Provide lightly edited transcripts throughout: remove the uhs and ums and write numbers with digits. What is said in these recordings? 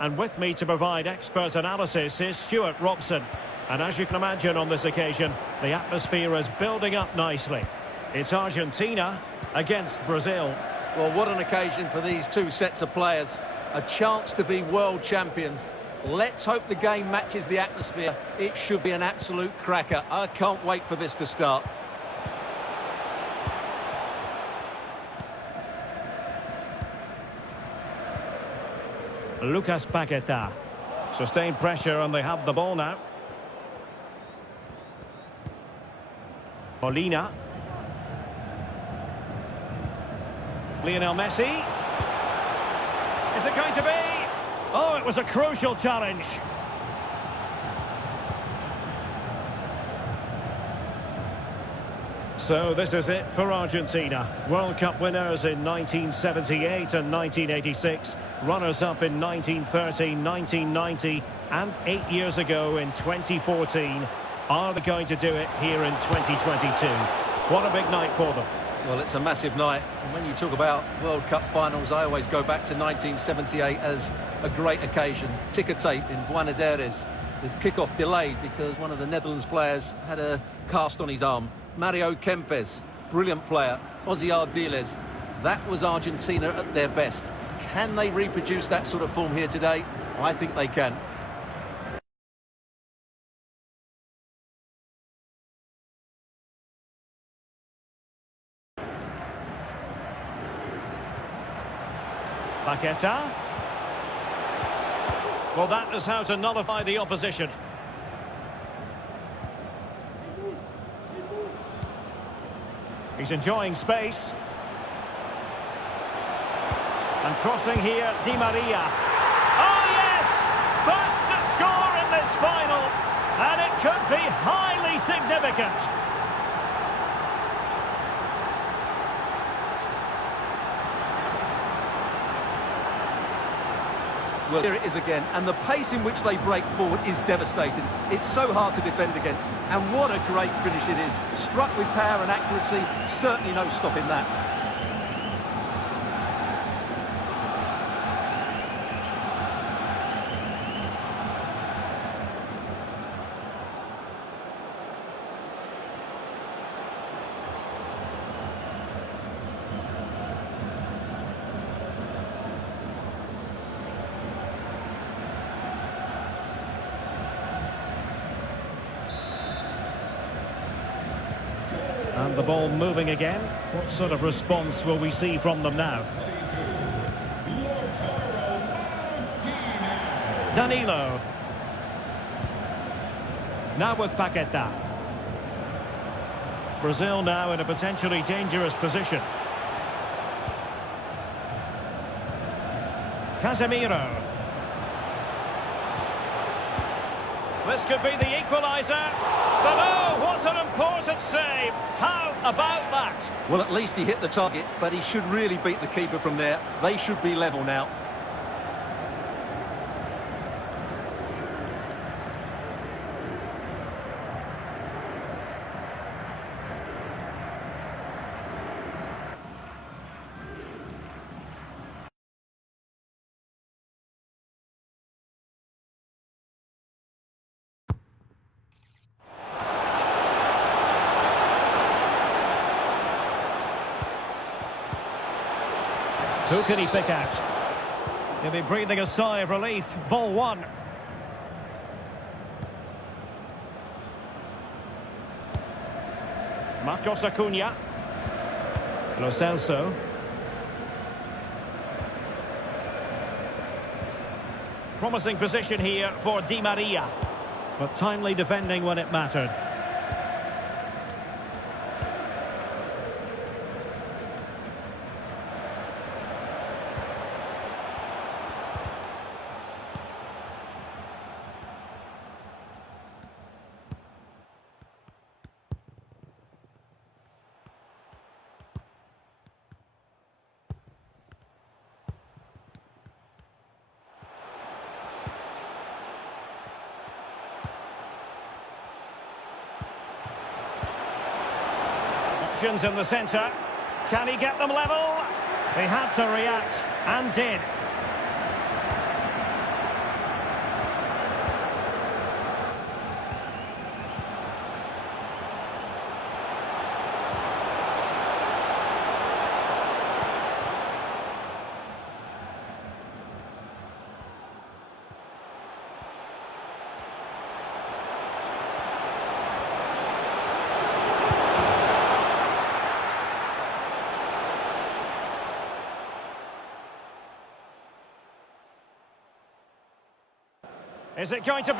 And with me to provide expert analysis is Stuart Robson. And as you can imagine on this occasion, the atmosphere is building up nicely. It's Argentina against Brazil. Well, what an occasion for these two sets of players. A chance to be world champions. Let's hope the game matches the atmosphere. It should be an absolute cracker. I can't wait for this to start. Lucas Paquetá. Sustained pressure and they have the ball now. Molina. Lionel Messi. Is it going to be? Oh, it was a crucial challenge. So this is it for Argentina. World Cup winners in 1978 and 1986. Runners-up in 1930, 1990 and 8 years ago in 2014. Are they going to do it here in 2022? What a big night for them. Well, it's a massive night. And when you talk about World Cup finals, I always go back to 1978 as a great occasion. Ticker tape in Buenos Aires. The kickoff delayed because one of the Netherlands players had a cast on his arm. Mario Kempes, brilliant player. Ozzy Ardiles. That was Argentina at their best. Can they reproduce that sort of form here today? I think they can. Paquetá. Well, that is how to nullify the opposition. He's enjoying space. And crossing here, Di Maria. Oh, yes! First to score in this final. And it could be highly significant. Well, here it is again, and the pace in which they break forward is devastating. It's so hard to defend against, and what a great finish it is. Struck with power and accuracy, certainly no stopping that. And the ball moving again. What sort of response will we see from them now? Danilo. Now with Paquetá. Brazil now in a potentially dangerous position. Casemiro. This could be the equaliser. But oh, what an important save. How about that? Well, at least he hit the target, but he should really beat the keeper from there. They should be level now. Who can he pick out? He'll be breathing a sigh of relief. Ball one. Marcos Acuna. Lo Celso. Promising position here for Di Maria. But timely defending when it mattered. Options in the centre. Can he get them level? He had to react and did. Is it going to be?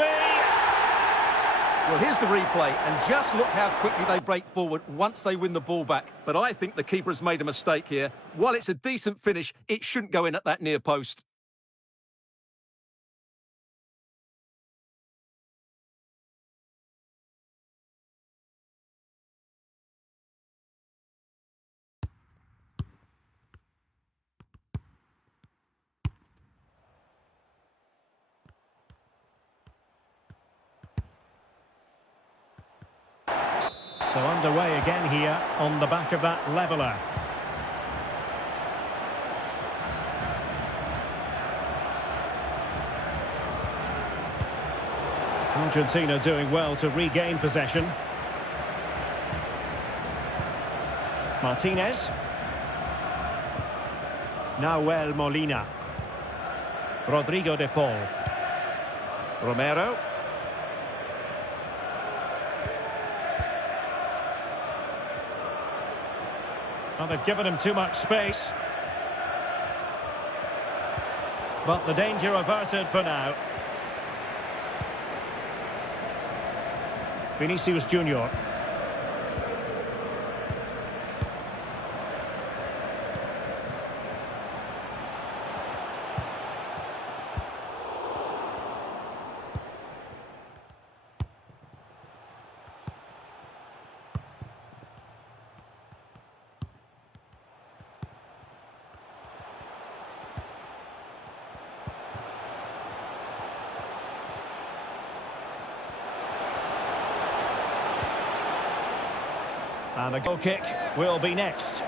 Well, here's the replay, and just look how quickly they break forward once they win the ball back. But I think the keeper has made a mistake here. While it's a decent finish, it shouldn't go in at that near post. So underway again here on the back of that leveller. Argentina doing well to regain possession. Martinez. Nahuel Molina. Rodrigo de Paul. Romero. Well, they've given him too much space. But the danger averted for now. Vinicius Junior. And a goal kick will be next.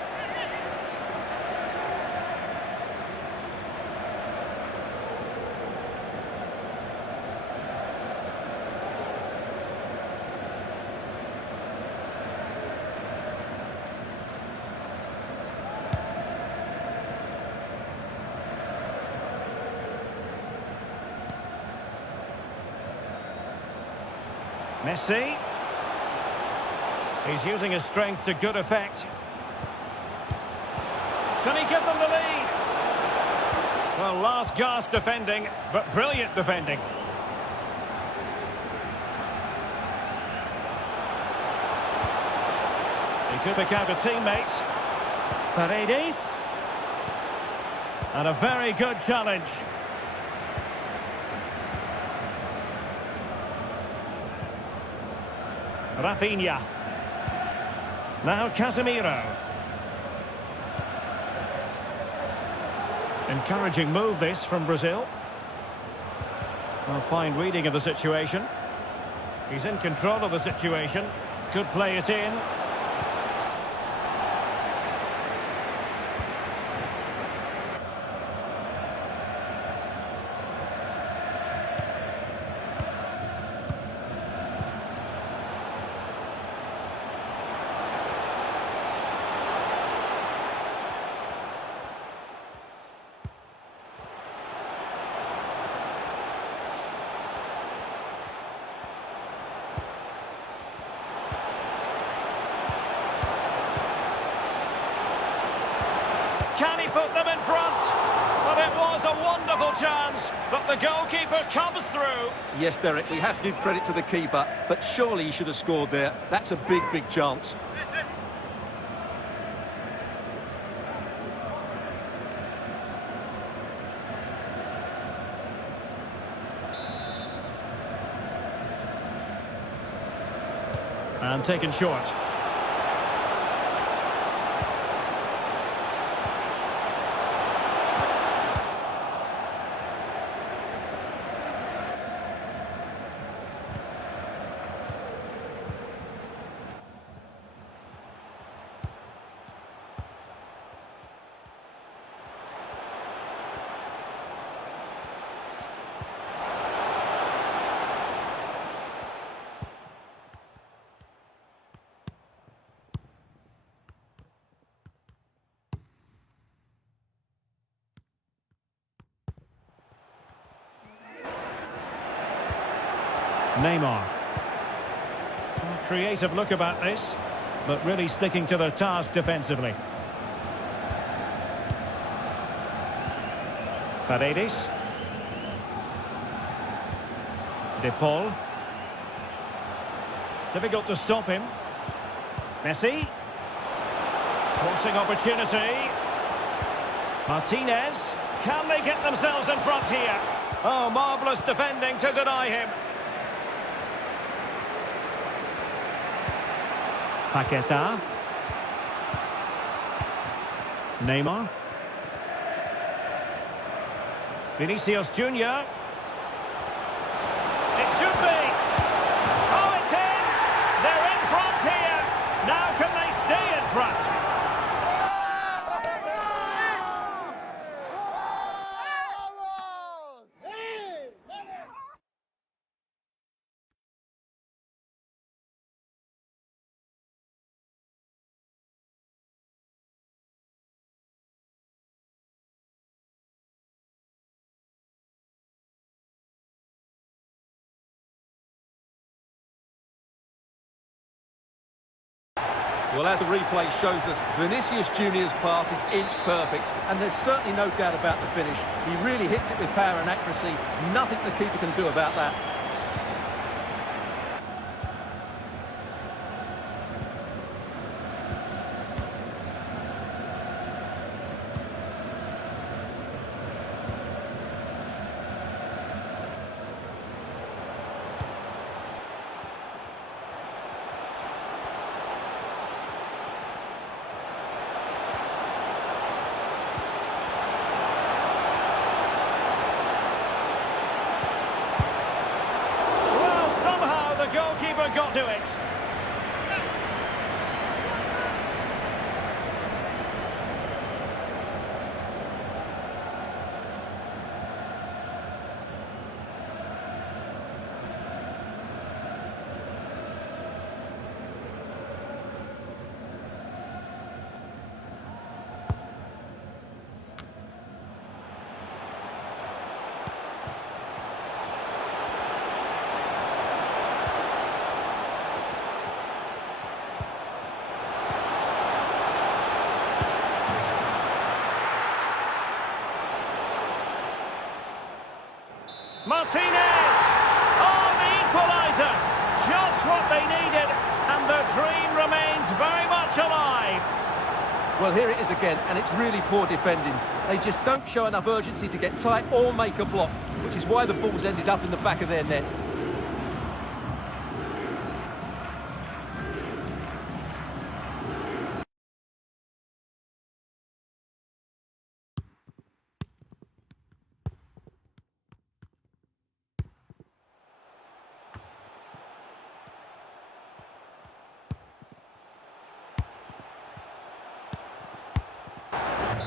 Messi. He's using his strength to good effect. Can he give them the lead? Well, last gasp defending, but brilliant defending. He could pick out a teammate. Paredes. And a very good challenge. Rafinha. Now Casemiro. Encouraging move this from Brazil. A fine reading of the situation. He's in control of the situation. Could play it in. Can he put them in front? But it was a wonderful chance, but the goalkeeper comes through. Yes, Derek, we have to give credit to the keeper, but surely he should have scored there. That's a big, big chance. And taken short. Neymar. Creative look about this, but really sticking to their task defensively. Paredes. De Paul. Difficult to stop him. Messi. Crossing opportunity. Martinez. Can they get themselves in front here? Oh, marvellous defending to deny him. Paqueta. Neymar. Vinicius Junior. It should be. Oh, it's in. They're in front here. Now can they stay in front? Well, as the replay shows us, Vinicius Junior's pass is inch perfect, and there's certainly no doubt about the finish. He really hits it with power and accuracy. Nothing the keeper can do about that. Well, somehow the goalkeeper got to it. Martinez! Oh, the equaliser! Just what they needed, and the dream remains very much alive. Well, here it is again, and it's really poor defending. They just don't show enough urgency to get tight or make a block, which is why the ball's ended up in the back of their net.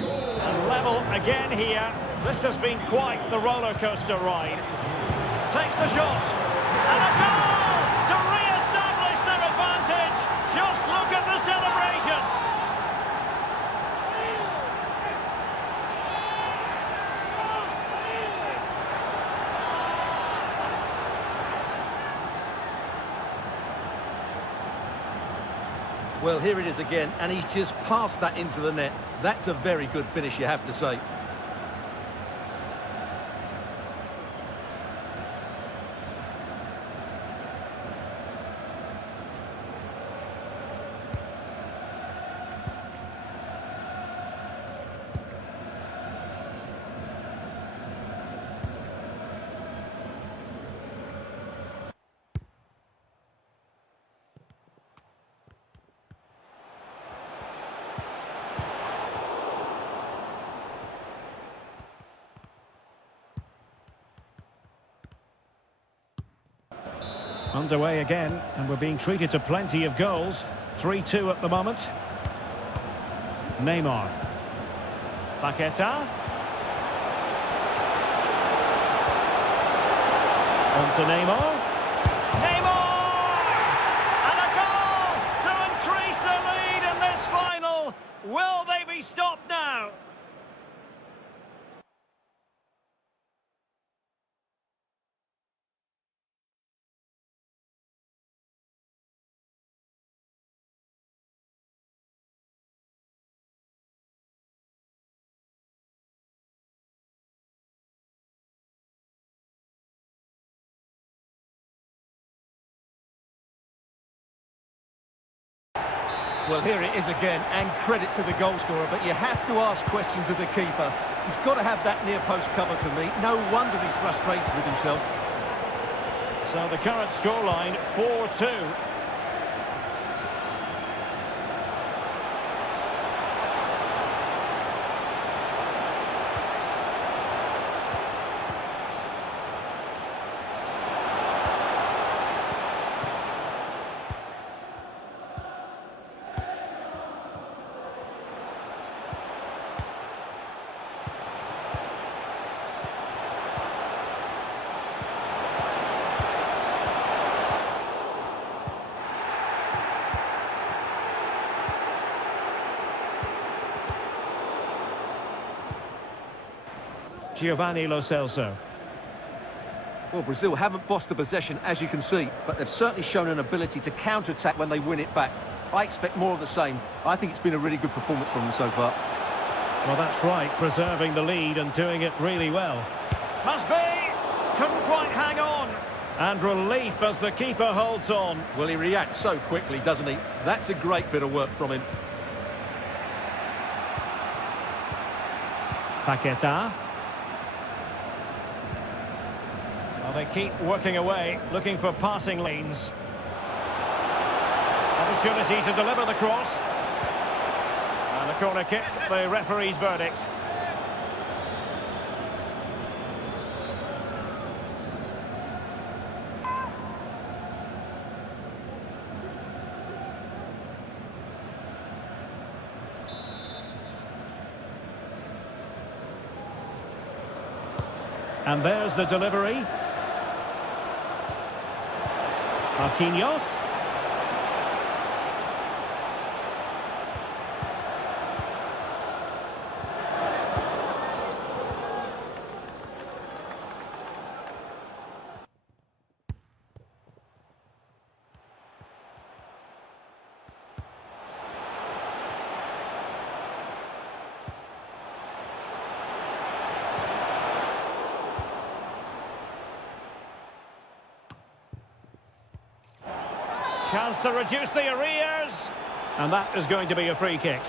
And level again here. This has been quite the roller coaster ride. Takes the shot. And a goal to re-establish their advantage. Just look at the celebrations. Well, here it is again, and he's just passed that into the net. That's a very good finish, you have to say. Underway again, and we're being treated to plenty of goals. 3-2 at the moment. Neymar. Paqueta. On to Neymar. Neymar! And a goal to increase the lead in this final. Will they be stopped now? Well, here it is again, and credit to the goalscorer, but you have to ask questions of the keeper. He's got to have that near-post cover for me. No wonder he's frustrated with himself. So the current scoreline, 4-2. Giovanni Lo Celso. Well, Brazil haven't bossed the possession, as you can see, but they've certainly shown an ability to counter-attack when they win it back. I expect more of the same. I think it's been a really good performance from them so far. Well, that's right, preserving the lead and doing it really well. Must be! Couldn't quite hang on. And relief as the keeper holds on. Well, he reacts so quickly, doesn't he? That's a great bit of work from him. Paquetá. Well, they keep working away, looking for passing lanes. Opportunity to deliver the cross. And the corner kick, the referee's verdict. And there's the delivery. Marquinhos. Chance to reduce the arrears. And that is going to be a free kick.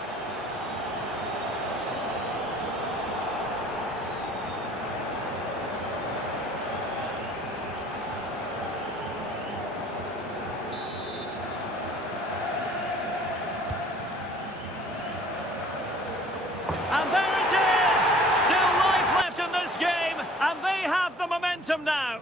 And there it is! Still life left in this game, and they have the momentum now.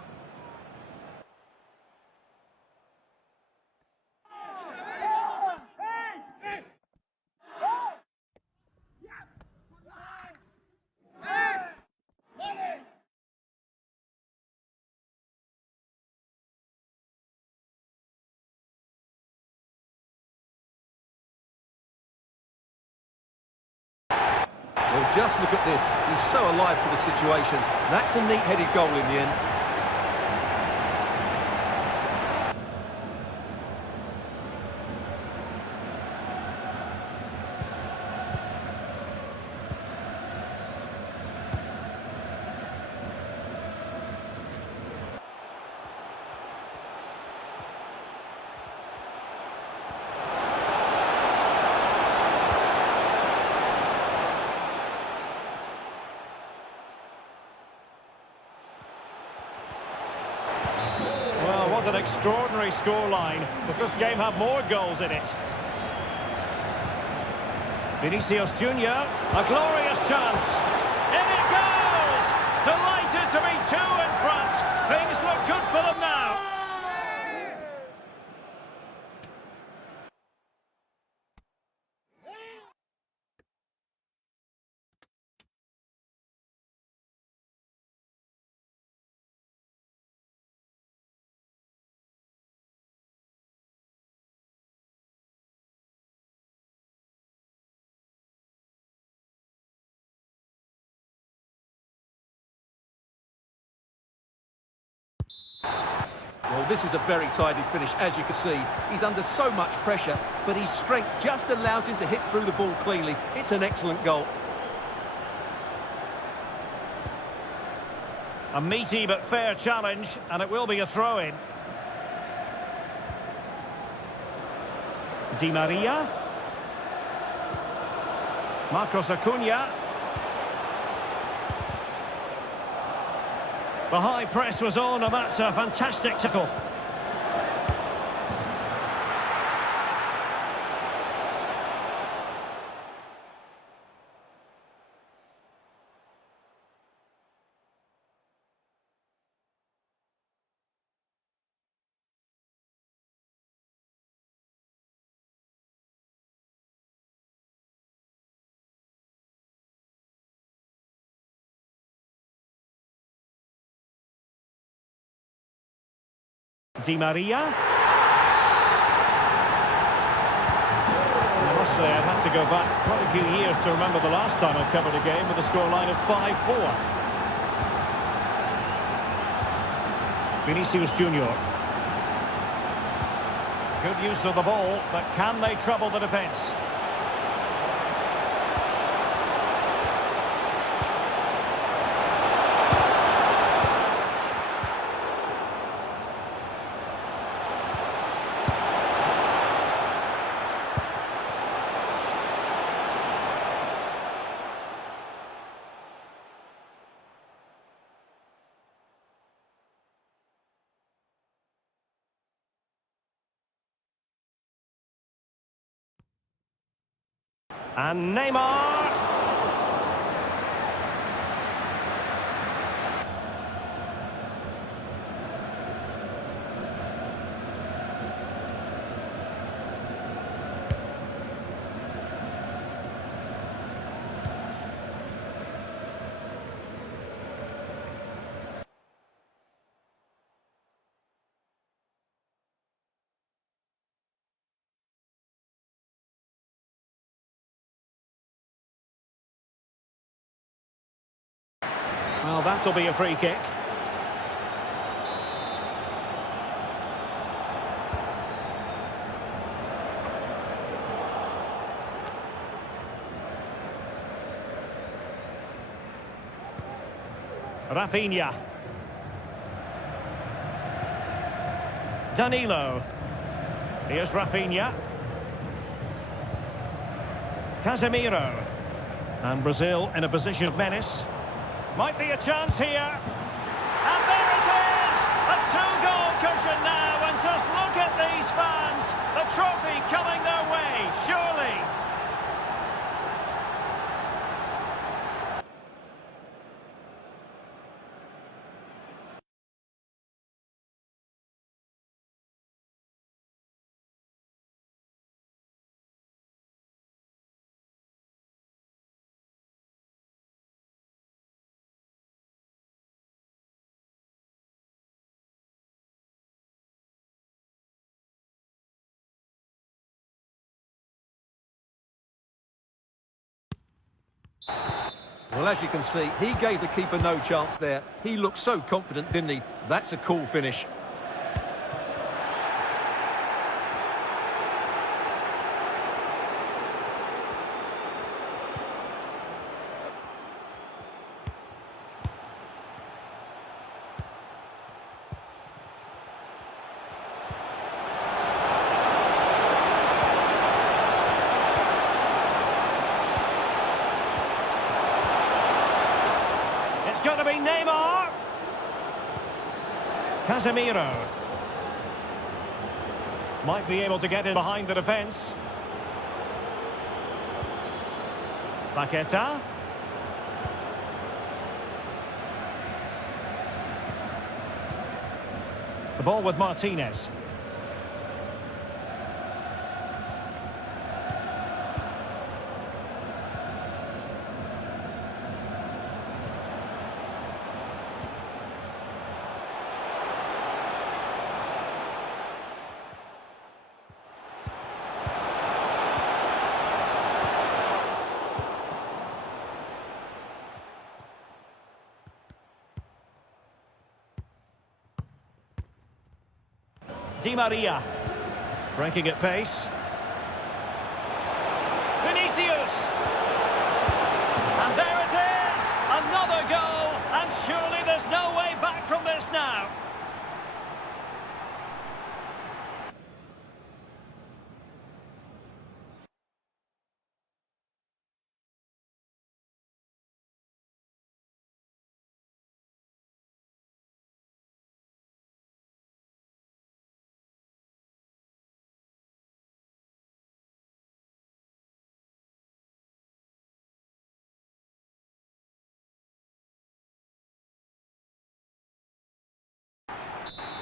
Well, just look at this. He's so alive for the situation. That's a neat-headed goal in the end. What an extraordinary scoreline. Does this game have more goals in it? Vinicius Junior, a glorious chance. In it goes! Delighted to be two in front. Things look good for them now. Well, this is a very tidy finish, as you can see. He's under so much pressure, but his strength just allows him to hit through the ball cleanly. It's an excellent goal. A meaty but fair challenge, and it will be a throw-in. Di Maria. Marcos Acuna. The high press was on, and that's a fantastic tackle. Di Maria. I must say, I've had to go back quite a few years to remember the last time I covered a game with a scoreline of 5-4. Vinicius Junior. Good use of the ball, but can they trouble the defence? And Neymar. Well, that'll be a free kick. Rafinha. Danilo. Here's Rafinha. Casemiro. And Brazil in a position of menace. Might be a chance here. And there it is! A two-goal cushion now, and just look at these fans. The trophy coming their way, surely. Well, as you can see, he gave the keeper no chance there. He looked so confident, didn't he? That's a cool finish. It's got to be Neymar. Casemiro. Might be able to get in behind the defence. Paqueta. The ball with Martinez. Di Maria. Breaking at pace. Vinicius! And there it is! Another goal! And surely there's no way back from this now.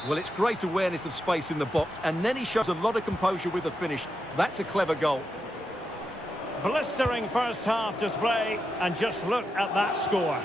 Well, it's great awareness of space in the box, and then he shows a lot of composure with the finish. That's a clever goal. Blistering first half display, and just look at that score.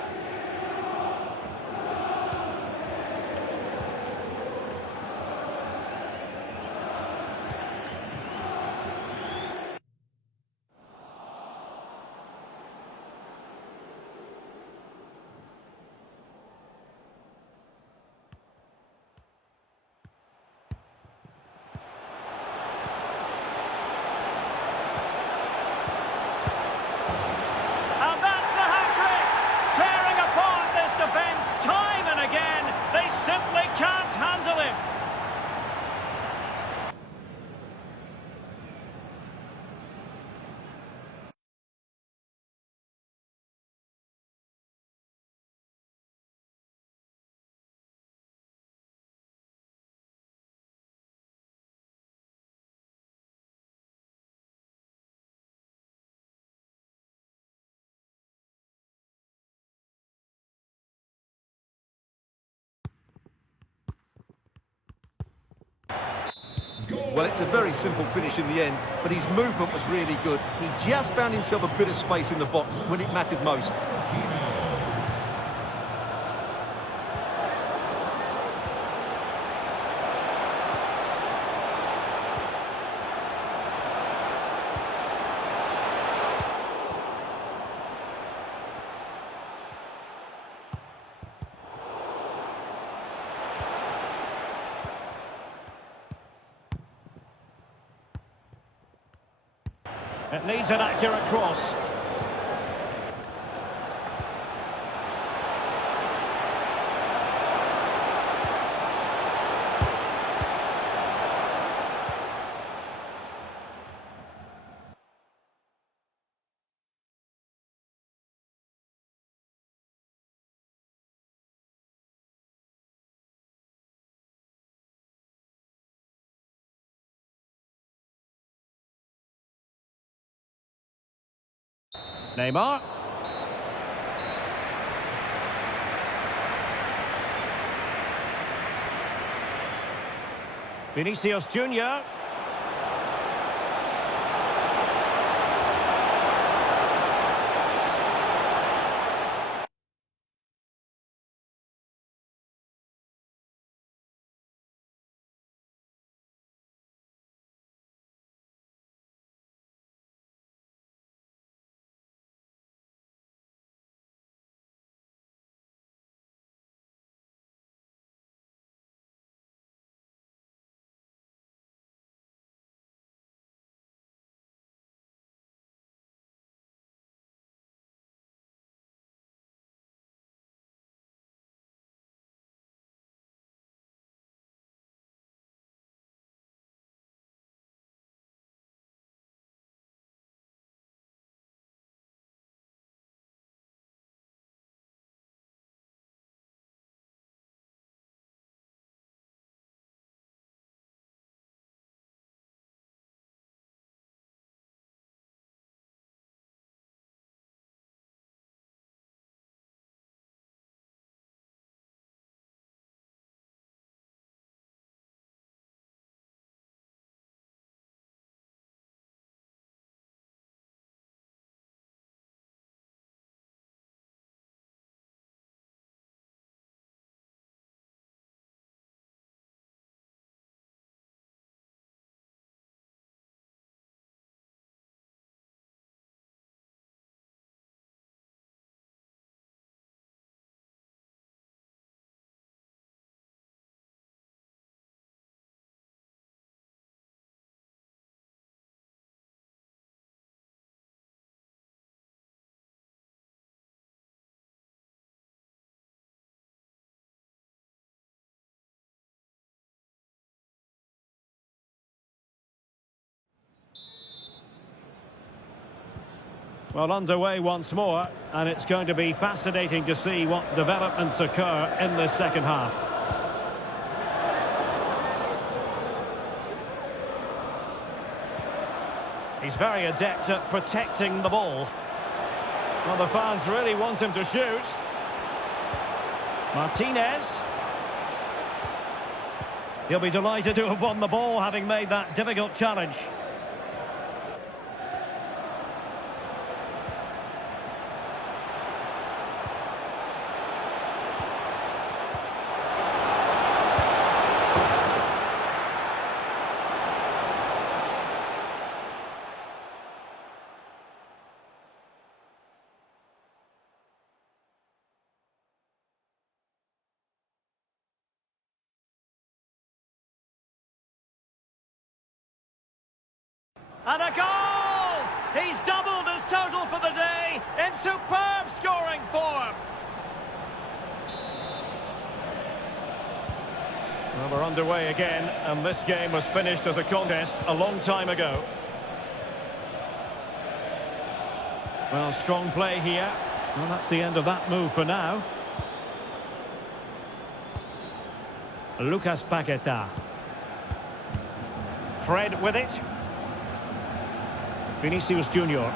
Tearing apart this defence time and again. They simply can't handle him. Well, it's a very simple finish in the end, but his movement was really good. He just found himself a bit of space in the box when it mattered most. It needs an accurate cross. Neymar. Vinicius Junior. Well, underway once more, and it's going to be fascinating to see what developments occur in this second half. He's very adept at protecting the ball. Well, the fans really want him to shoot. Martinez. He'll be delighted to have won the ball, having made that difficult challenge. And a goal! He's doubled his total for the day in superb scoring form. Well, we're underway again, and this game was finished as a contest a long time ago. Well, strong play here. Well, that's the end of that move for now. Lucas Paqueta. Fred with it. Vinicius Junior.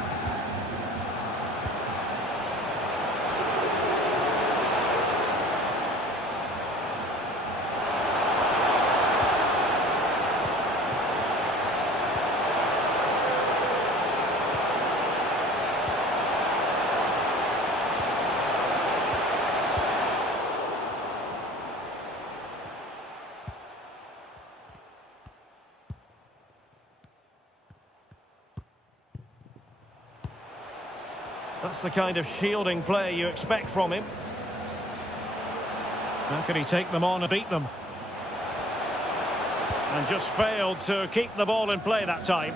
That's the kind of shielding play you expect from him. How can he take them on and beat them? And just failed to keep the ball in play that time.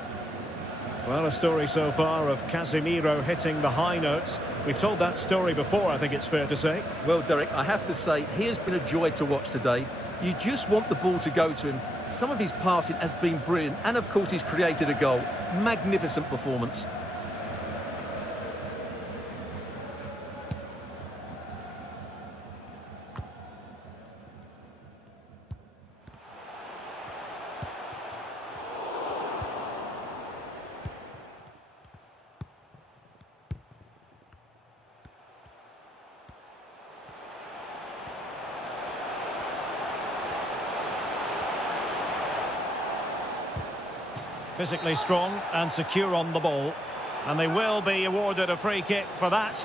Well, a story so far of Casemiro hitting the high notes. We've told that story before, I think it's fair to say. Well, Derek, I have to say, he has been a joy to watch today. You just want the ball to go to him. Some of his passing has been brilliant, and of course he's created a goal. Magnificent performance. Physically strong and secure on the ball. And they will be awarded a free kick for that.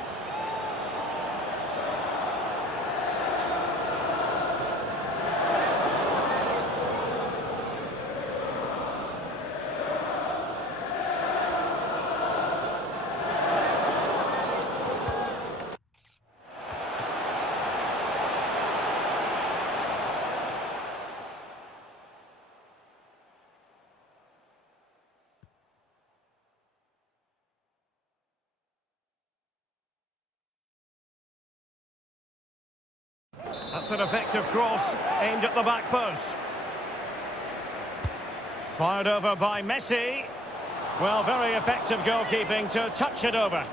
That's an effective cross aimed at the back post. Fired over by Messi. Well, very effective goalkeeping to touch it over.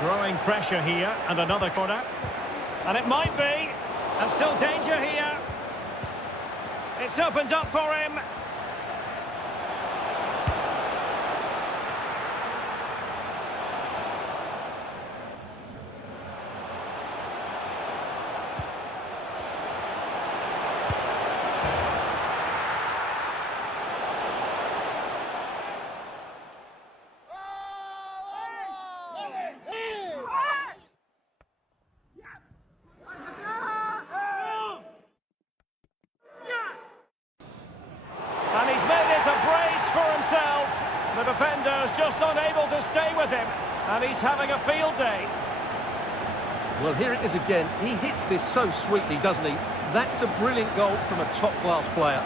Growing pressure here, and another corner. And it might be. And still danger here. It's opened up for him. And he's made it a brace for himself. The defender's just unable to stay with him. And he's having a field day. Well, here it is again. He hits this so sweetly, doesn't he? That's a brilliant goal from a top-class player.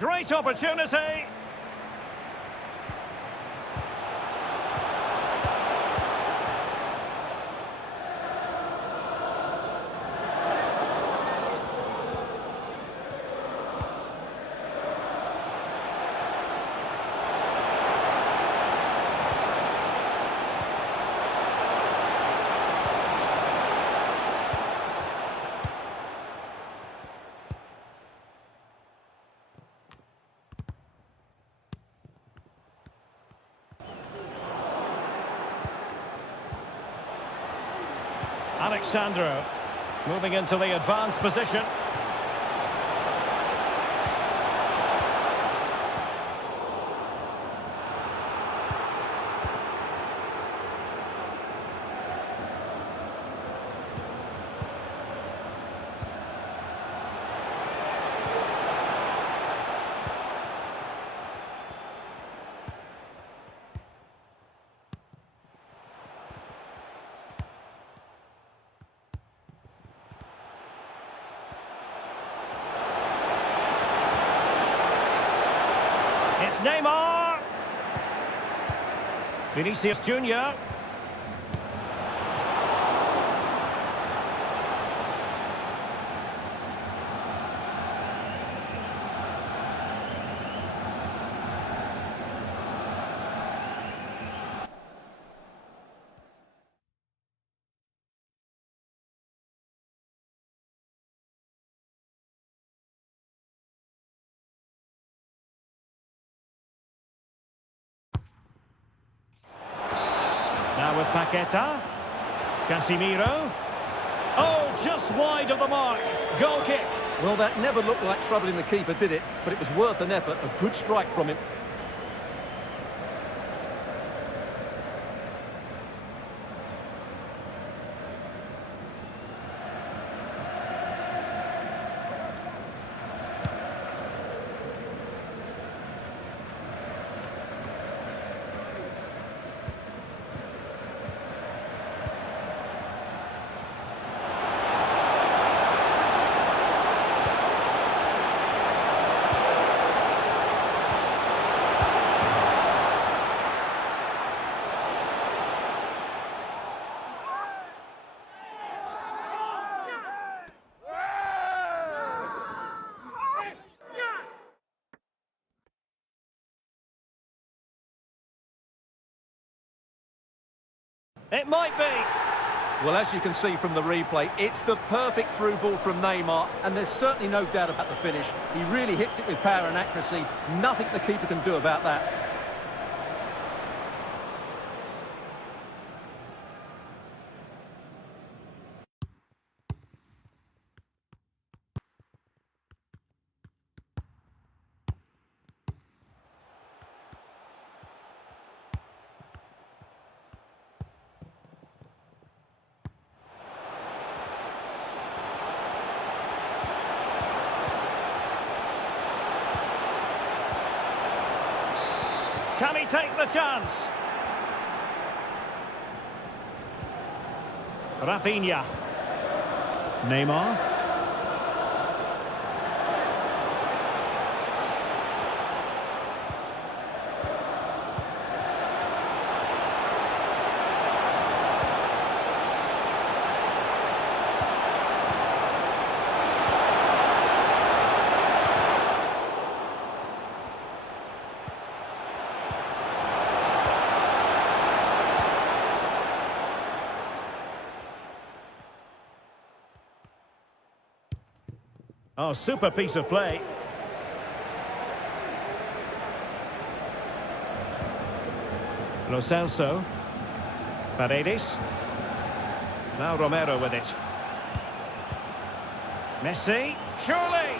Great opportunity. Alexandro moving into the advanced position. It's Neymar. Vinicius Junior. Now with Paqueta. Casemiro. Oh, just wide of the mark. Goal kick. Well, that never looked like troubling the keeper, did it? But it was worth an effort. A good strike from him. It might be. Well, as you can see from the replay, it's the perfect through ball from Neymar, and there's certainly no doubt about the finish. He really hits it with power and accuracy. Nothing the keeper can do about that. Can he take the chance? Rafinha. Neymar. Oh, super piece of play. Lo Celso. Paredes. Now Romero with it. Messi. Surely.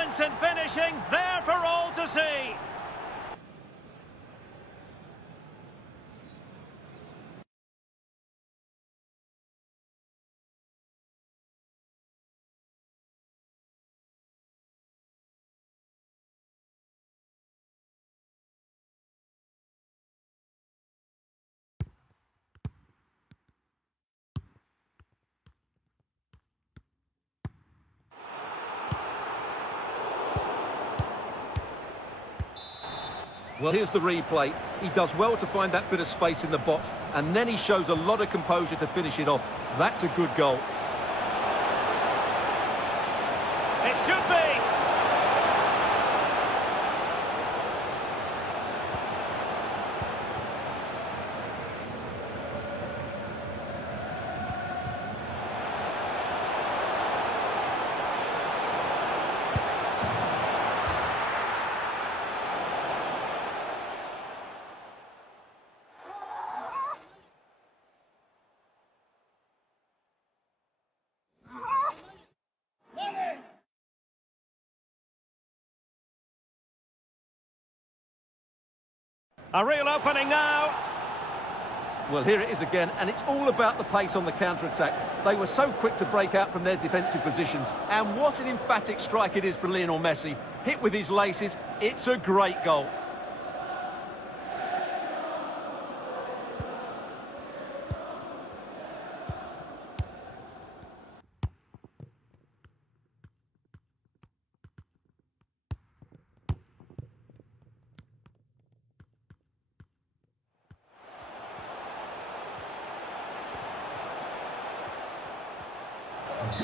Excellence in finishing, there for all to see. Well, here's the replay. He does well to find that bit of space in the box, and then he shows a lot of composure to finish it off. That's a good goal. It should be. A real opening now. Well, here it is again, and it's all about the pace on the counter-attack. They were so quick to break out from their defensive positions. And what an emphatic strike it is for Lionel Messi. Hit with his laces, it's a great goal.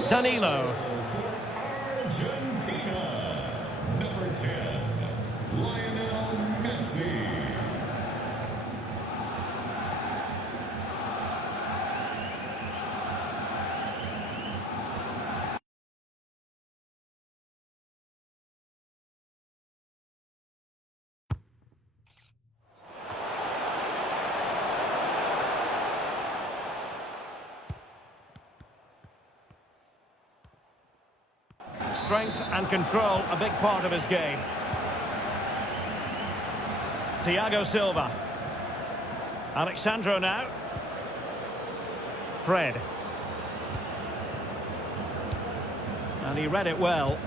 Danilo. Argentina, number 10, Lionel Messi. Strength and control, a big part of his game. Thiago Silva. Alexandro now. Fred. And he read it well.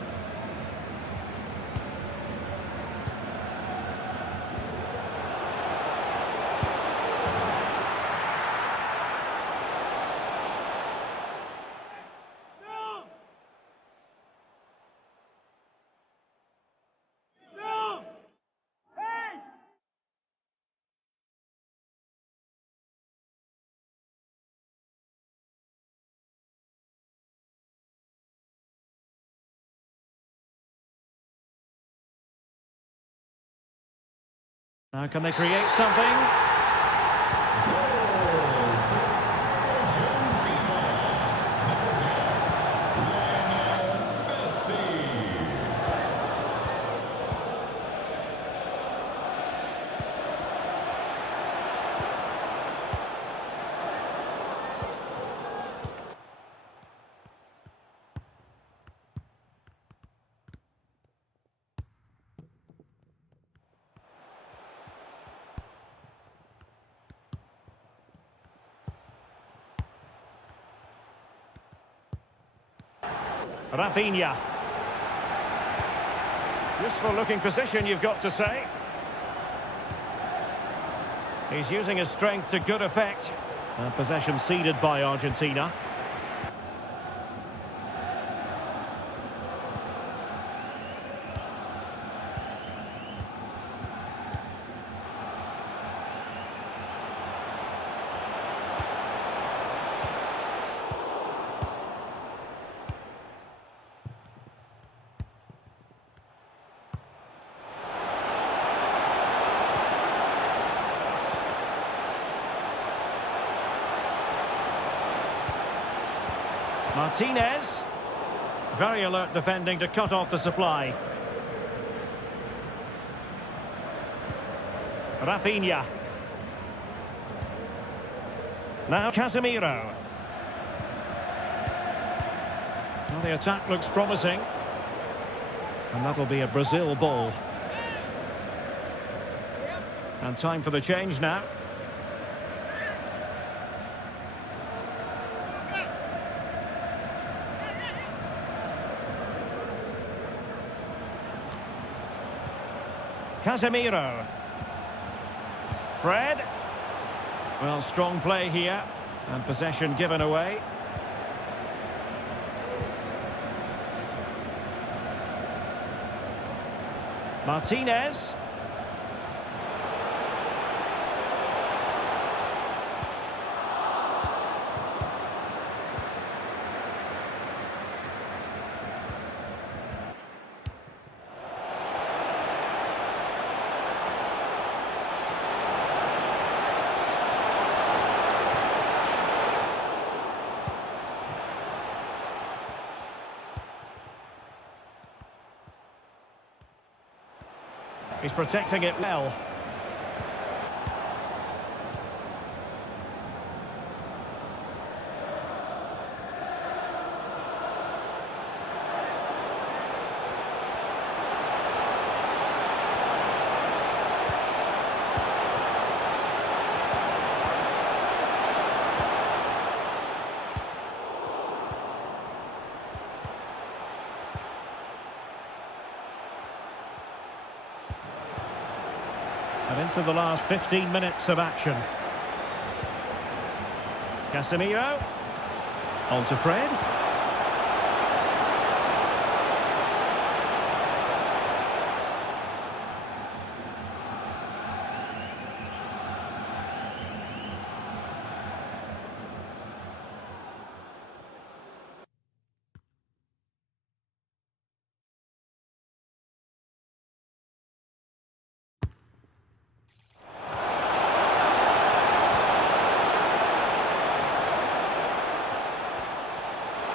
Now can they create something? Rafinha. Useful looking position, you've got to say. He's using his strength to good effect. Possession ceded by Argentina. Martinez. Very alert defending to cut off the supply. Rafinha. Now Casemiro. Well, the attack looks promising. And that'll be a Brazil ball. And time for the change now. Casemiro. Fred. Well, strong play here. And possession given away. Martinez. He's protecting it well. And into the last 15 minutes of action. Casemiro. On to Fred.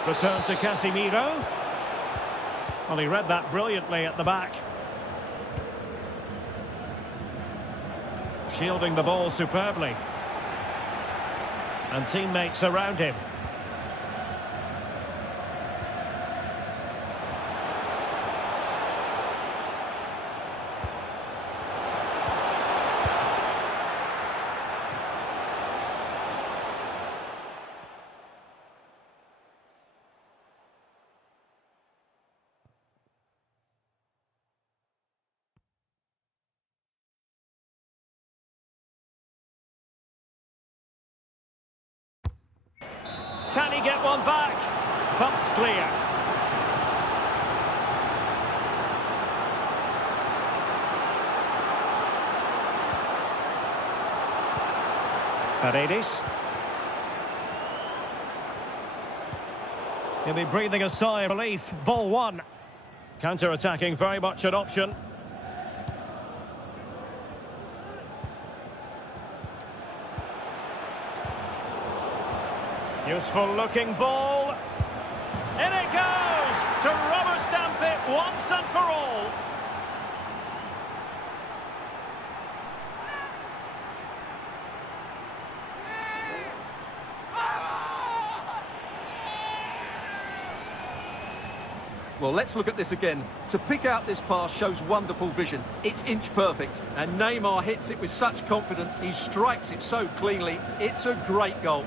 Return to Casemiro. Well, he read that brilliantly at the back. Shielding the ball superbly. And teammates around him. Can he get one back? Thumped clear. Paredes. He'll be breathing a sigh of relief. Ball one. Counter-attacking, very much an option. Useful looking ball. In it goes to rubber stamp it once and for all. Well, let's look at this again. To pick out this pass shows wonderful vision. It's inch perfect. And Neymar hits it with such confidence. He strikes it so cleanly. It's a great goal.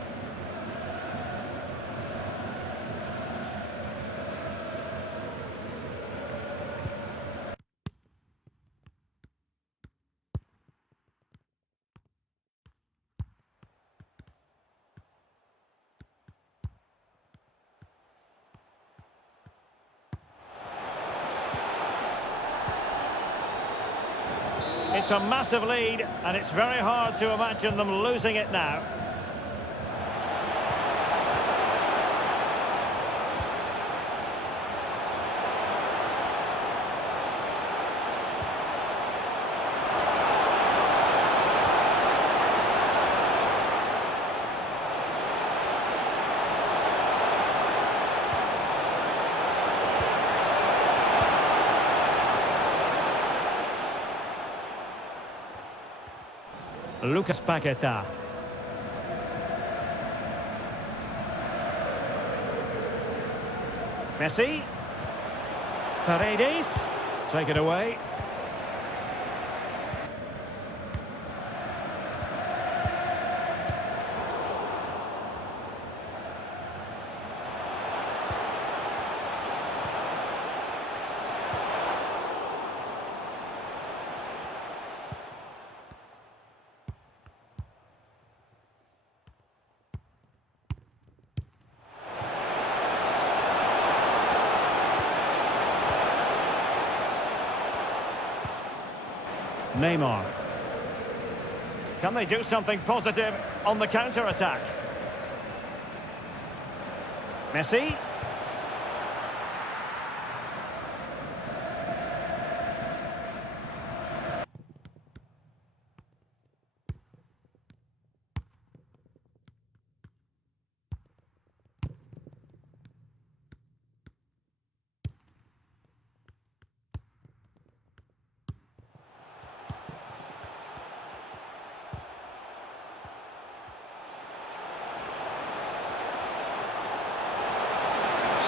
It's a massive lead, and it's very hard to imagine them losing it now. Lucas Paqueta. Messi. Paredes. Take it away. Neymar. Can they do something positive on the counter-attack? Messi.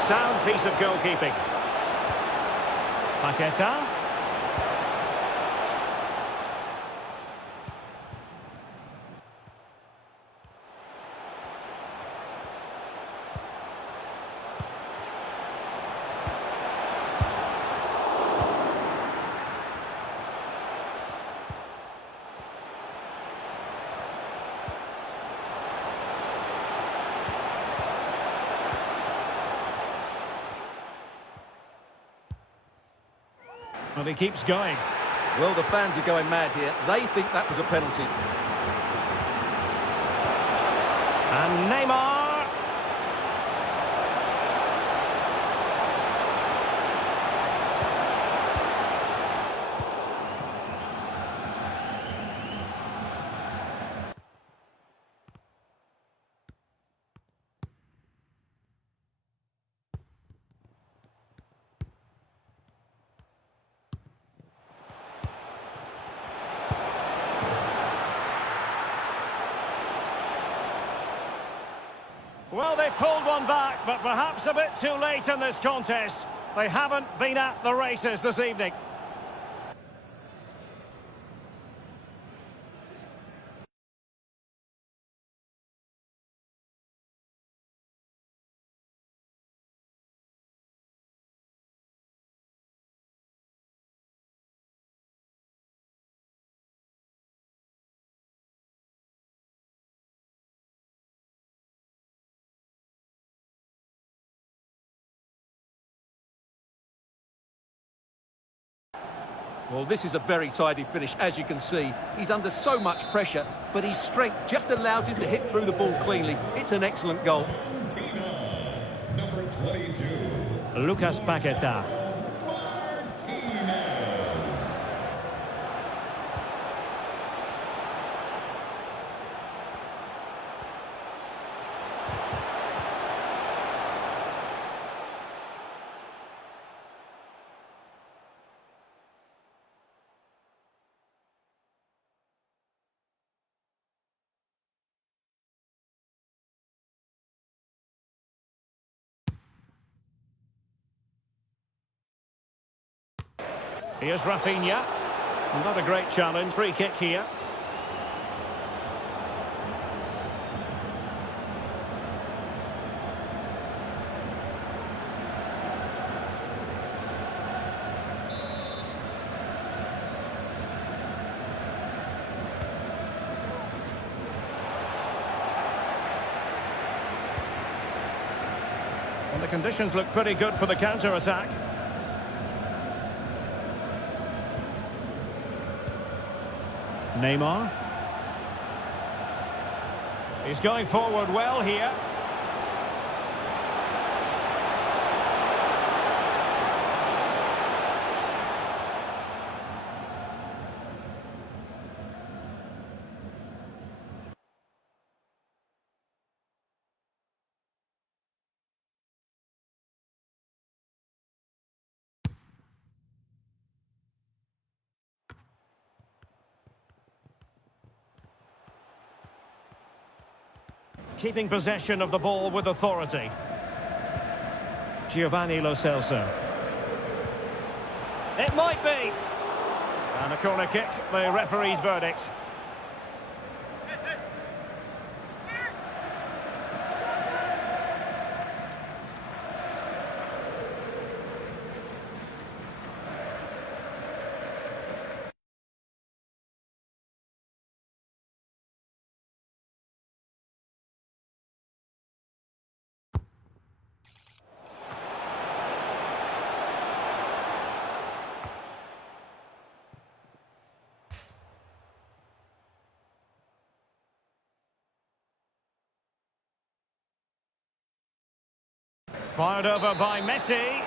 Sound piece of goalkeeping. Paqueta. Well, he keeps going. Well, the fans are going mad here. They think that was a penalty. And Neymar. Well, they pulled one back, but perhaps a bit too late in this contest. They haven't been at the races this evening. Well, this is a very tidy finish, as you can see. He's under so much pressure, but his strength just allows him to hit through the ball cleanly. It's an excellent goal. Number 22. Lucas Paqueta. Martinez. Here's Rafinha. Not a great challenge. Free kick here. And the conditions look pretty good for the counter-attack. Neymar. He's going forward well here. Keeping possession of the ball with authority. Giovanni Lo Celso. It might be. And a corner kick, the referee's verdict. Fired over by Messi.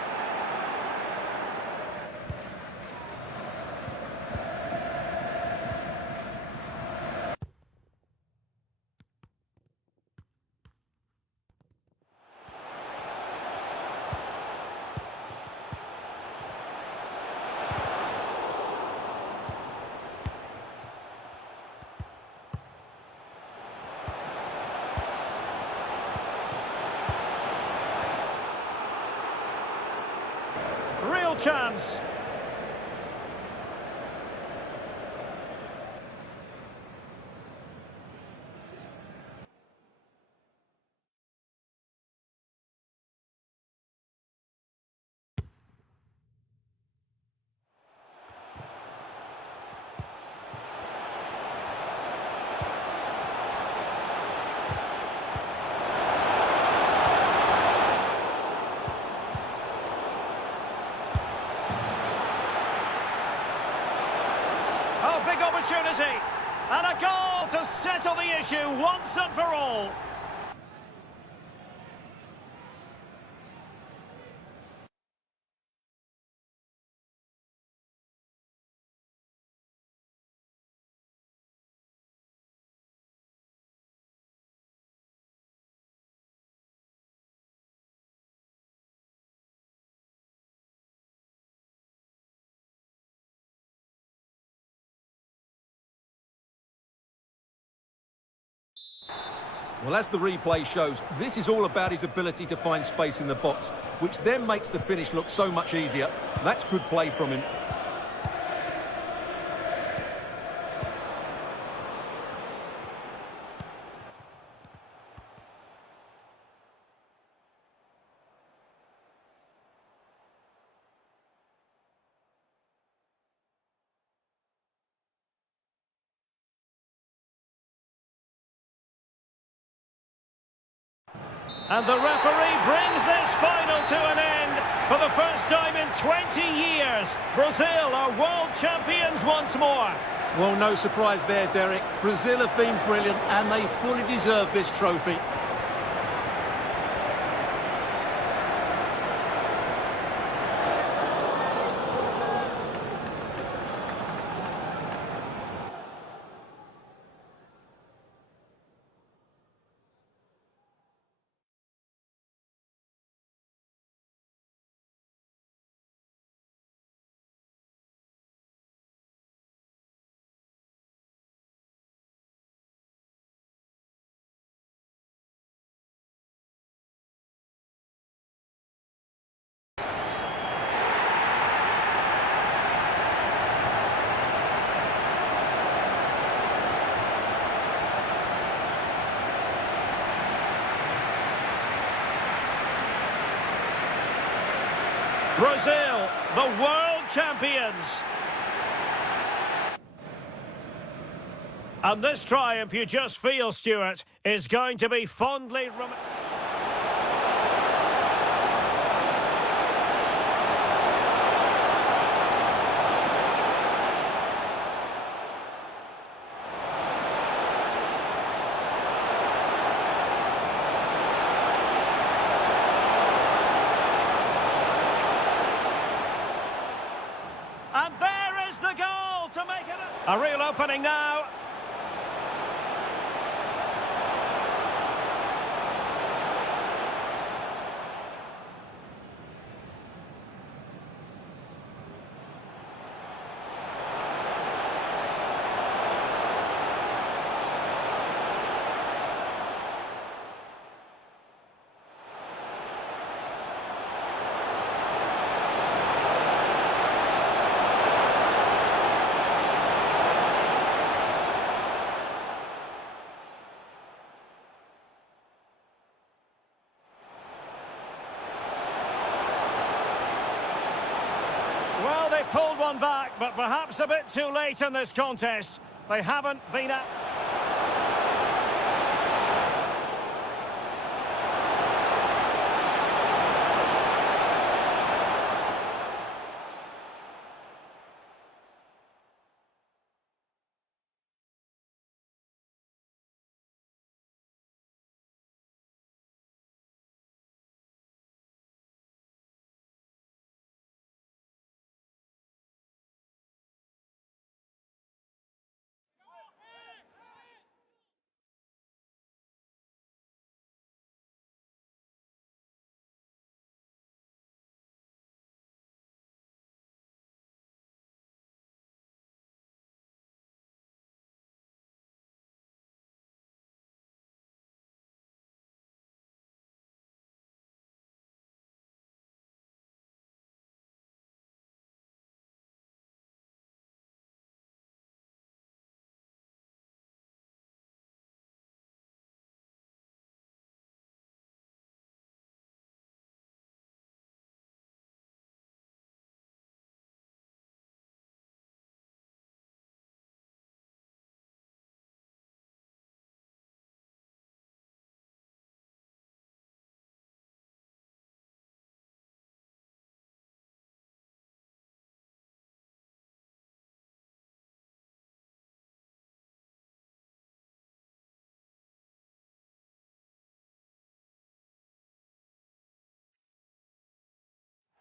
Real chance. Oh, big opportunity. And a goal to settle the issue once and for all. Well, as the replay shows, this is all about his ability to find space in the box, which then makes the finish look so much easier. That's good play from him. And the referee brings this final to an end. For the first time in 20 years, Brazil are world champions once more. Well, no surprise there, Derek. Brazil have been brilliant and they fully deserve this trophy. Brazil, the world champions. And this triumph, you just feel, Stuart, is going to be fondly remembered. And there is the goal to make it a real opening now. pulled one back, but perhaps a bit too late in this contest. They haven't been at...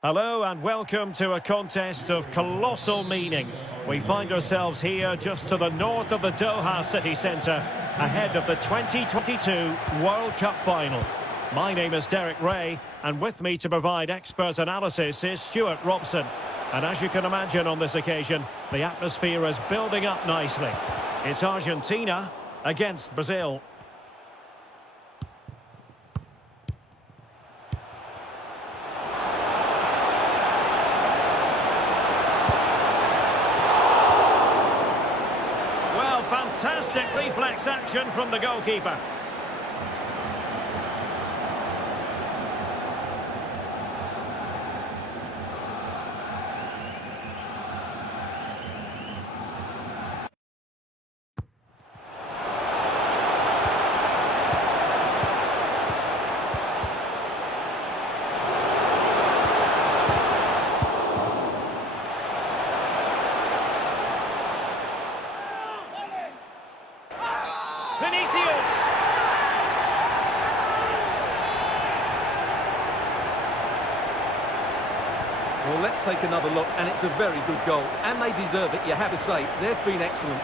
Hello and welcome to a contest of colossal meaning. We find ourselves here just to the north of the Doha city centre, ahead of the 2022 World Cup final. My name is Derek Ray, and with me to provide expert analysis is Stuart Robson. And as you can imagine on this occasion, the atmosphere is building up nicely. It's Argentina against Brazil. Fantastic reflex action from the goalkeeper. Vinicius! Well, let's take another look, and it's a very good goal. And they deserve it, you have to say. They've been excellent.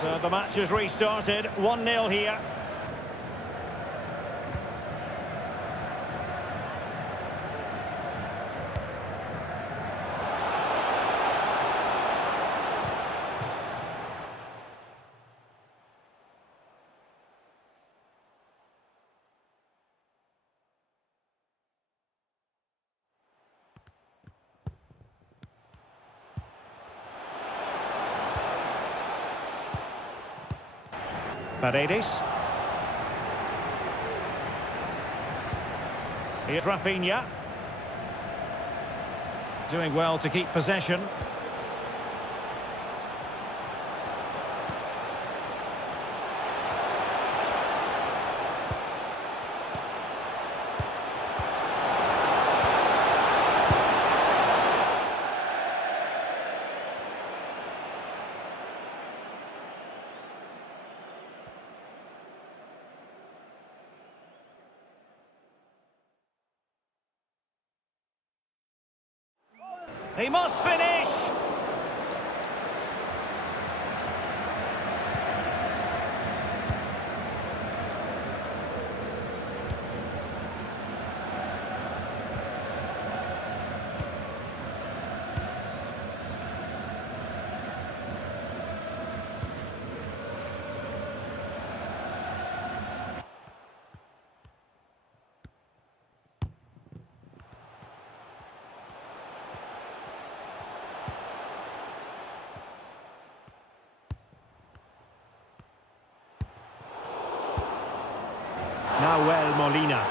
So the match has restarted, 1-0 here. Paredes. Here's Rafinha. Doing well to keep possession. He must finish! Nahuel Molina.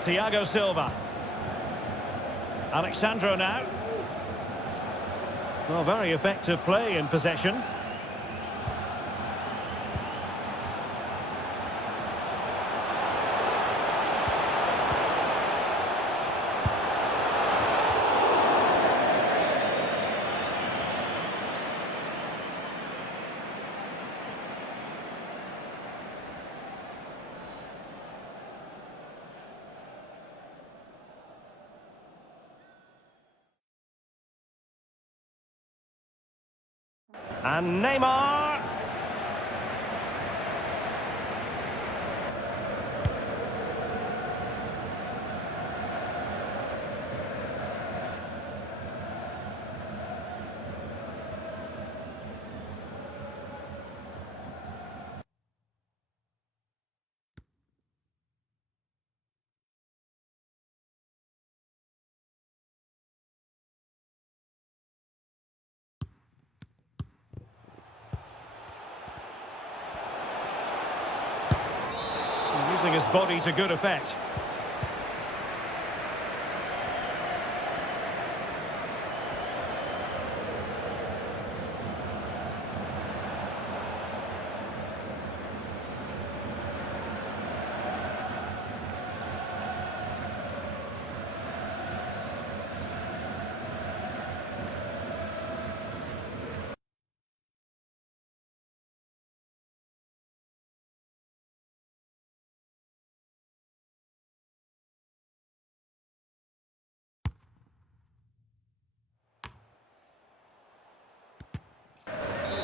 Thiago Silva. Alexandro now. Well, very effective play in possession. And Neymar. Using his body to good effect.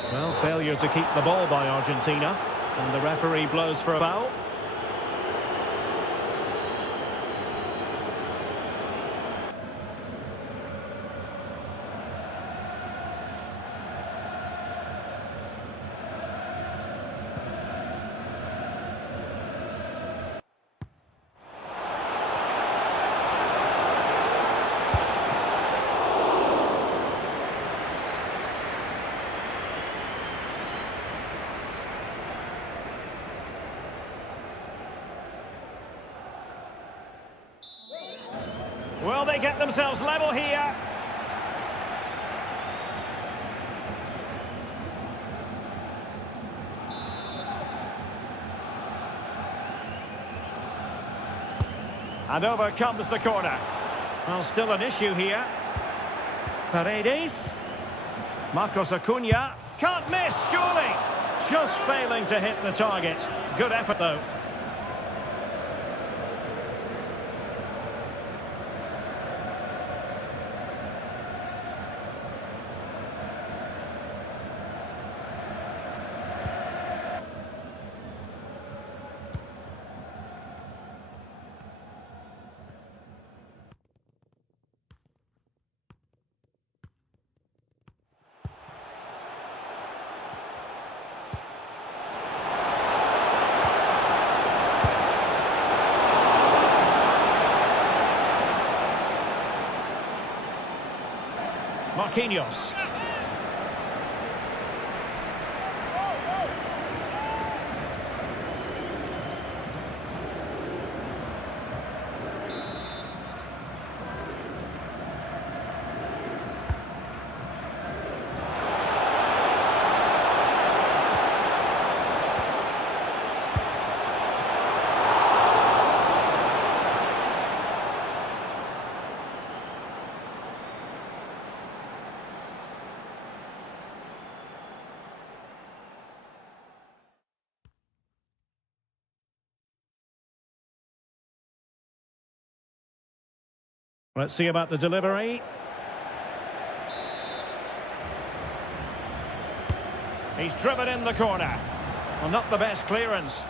Well, failure to keep the ball by Argentina. And the referee blows for a foul. Well, they get themselves level here. And over comes the corner. Well, still an issue here. Paredes. Marcos Acuna. Can't miss, surely. Just failing to hit the target. Good effort, though. Marquinhos. Let's see about the delivery. He's driven in the corner. Well, not the best clearance.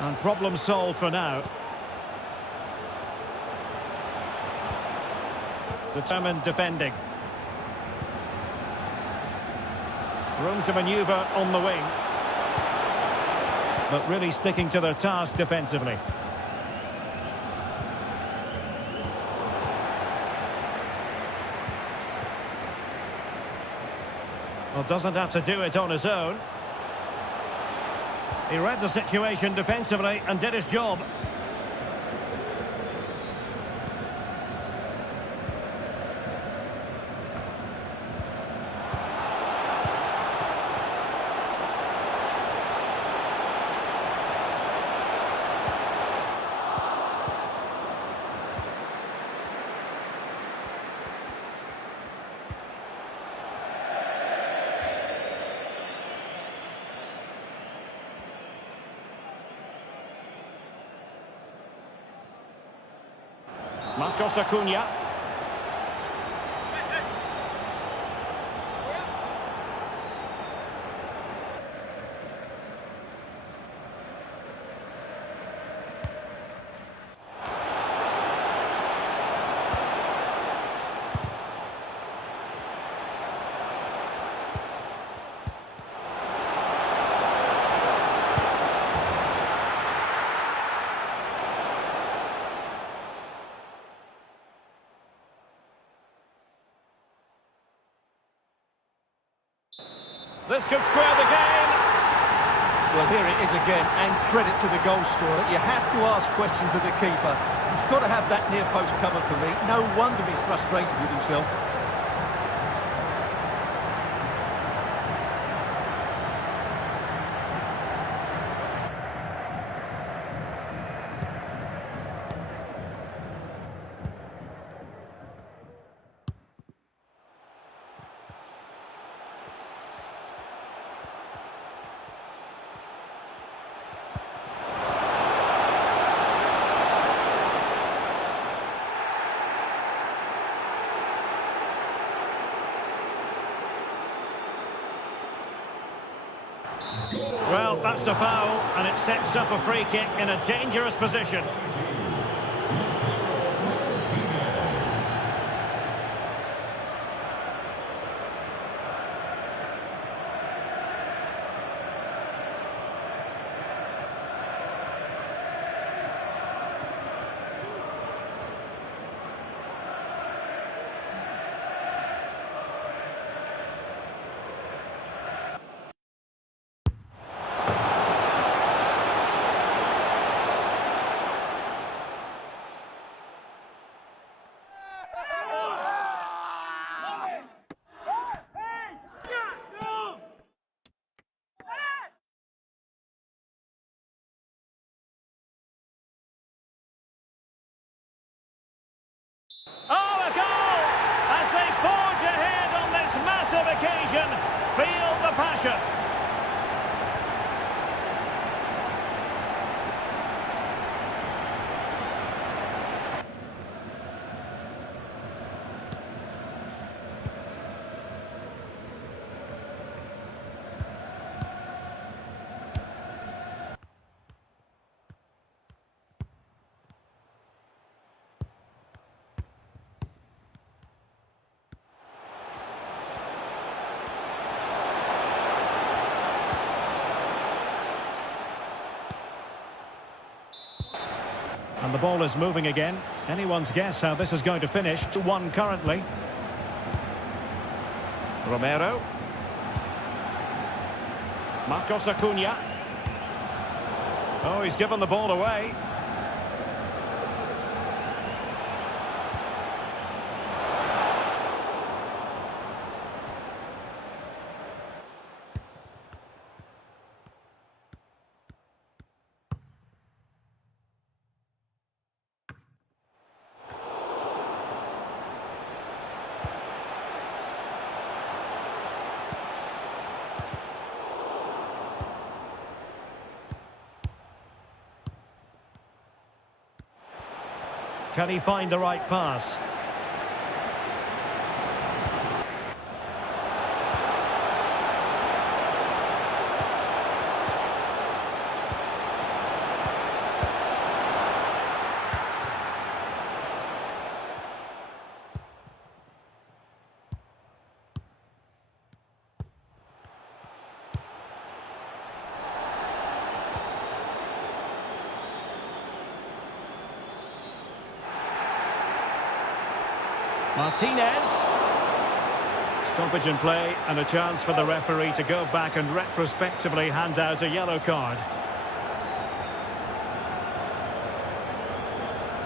And problem solved for now. Determined defending. Room to manoeuvre on the wing. But really sticking to their task defensively. Well, doesn't have to do it on his own. He read the situation defensively and did his job. Marcos Acuna. This could square the game. Well, here it is again, and credit to the goal scorer. You have to ask questions of the keeper. He's got to have that near post cover for me. No wonder he's frustrated with himself. Well, that's a foul, and it sets up a free kick in a dangerous position. Oh, a goal! As they forge ahead on this massive occasion, feel the passion. And the ball is moving again. Anyone's guess how this is going to finish. 2-1 currently. Romero. Marcos Acuna. Oh, he's given the ball away. Can he find the right pass? Martinez. Stoppage in play and a chance for the referee to go back and retrospectively hand out a yellow card.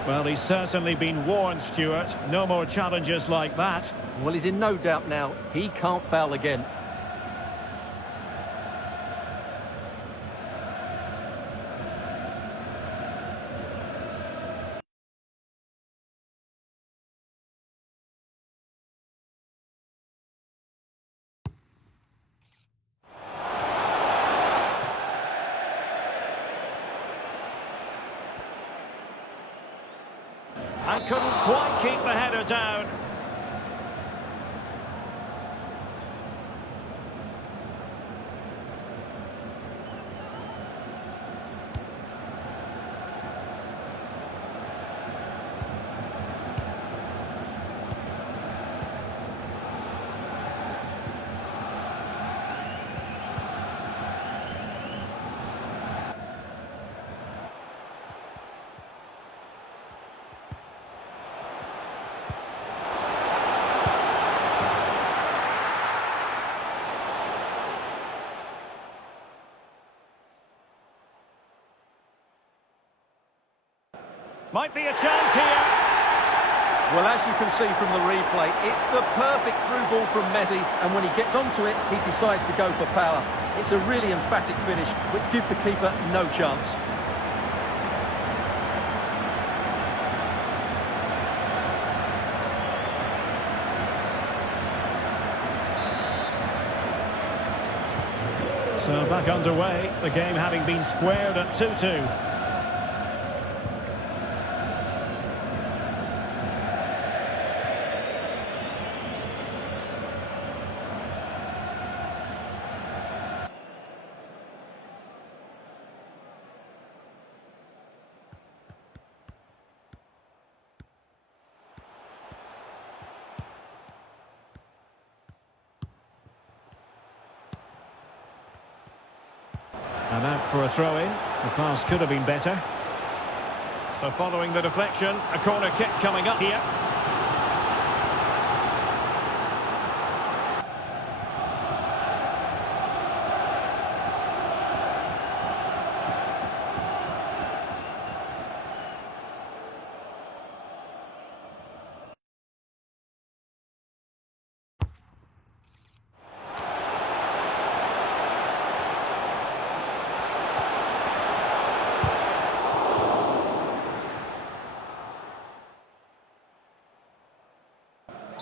Well, he's certainly been warned, Stuart. No more challenges like that. Well, he's in no doubt now. He can't foul again. And couldn't quite keep the header down. Might be a chance here. Well, as you can see from the replay, it's the perfect through ball from Messi, and when he gets onto it, he decides to go for power. It's a really emphatic finish, which gives the keeper no chance. So back underway, the game having been squared at 2-2. And out for a throw-in. The pass could have been better. So following the deflection, a corner kick coming up here.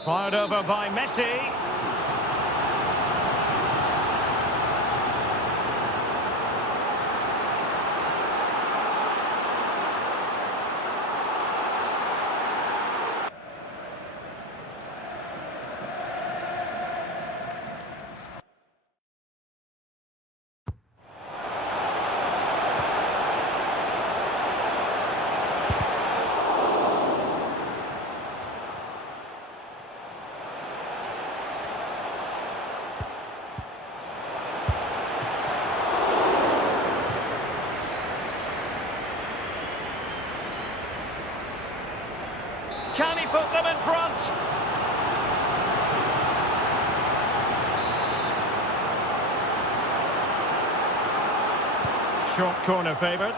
Fired over by Messi. Can he put them in front? Short corner favoured.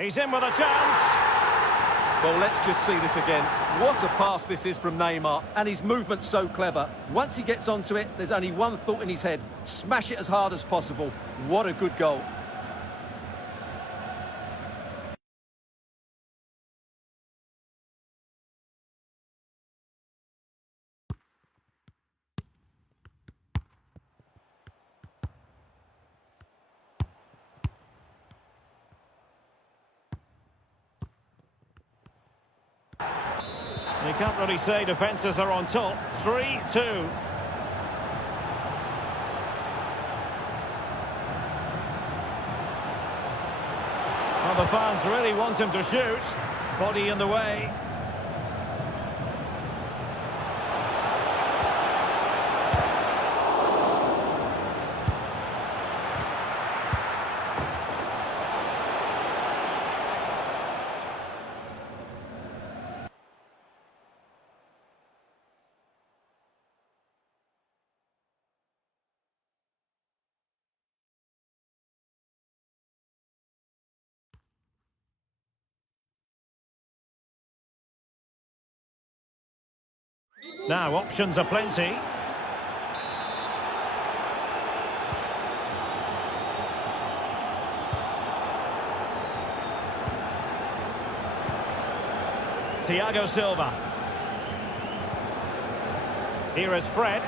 He's in with a chance. Well, let's just see this again. What a pass this is from Neymar, and his movement's so clever. Once he gets onto it, there's only one thought in his head: smash it as hard as possible. What a good goal. You can't really say defences are on top. 3-2. Well, the fans really want him to shoot. Body in the way. Now, options are plenty. Thiago Silva. Here is Fred.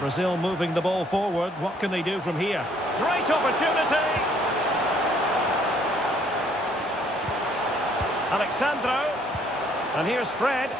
Brazil moving the ball forward. What can they do from here? Great opportunity! Alexandro, and here's Fred.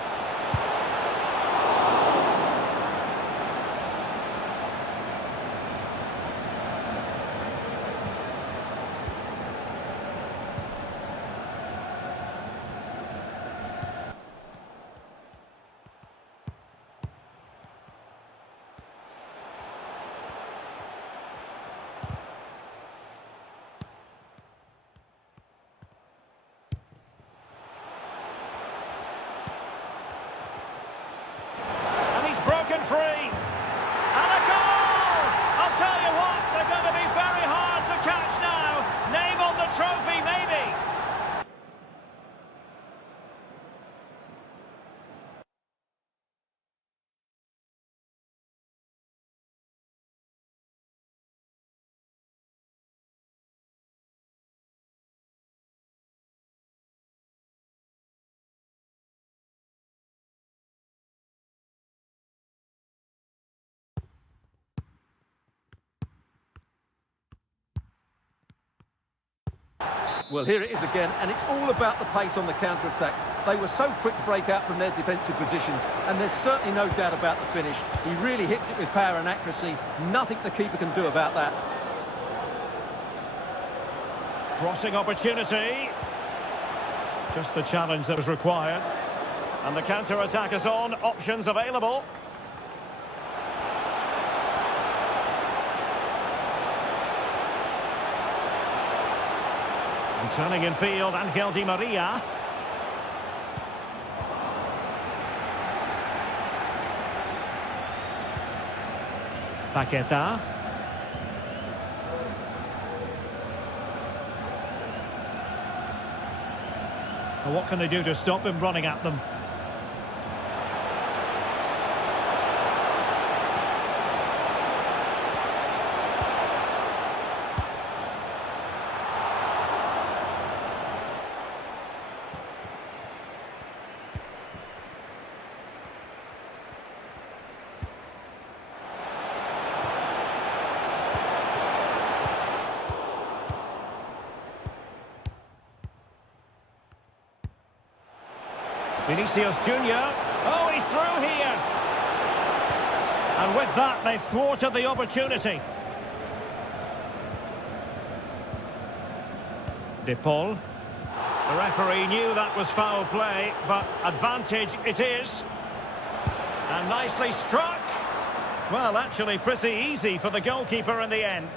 Broken free. And a goal! I'll tell you what, they're going to be very hard to catch now. Name on the trophy, maybe. Well, here it is again, and it's all about the pace on the counter-attack. They were so quick to break out from their defensive positions, and there's certainly no doubt about the finish. He really hits it with power and accuracy. Nothing the keeper can do about that. Crossing opportunity. Just the challenge that was required. And the counter-attack is on. Options available. And turning in field, Angel Di Maria. Paqueta. And what can they do to stop him running at them? Vinicius Junior. Oh, he's through here. And with that, they've thwarted the opportunity. De Paul. The referee knew that was foul play, but advantage it is. And nicely struck. Well, actually pretty easy for the goalkeeper in the end.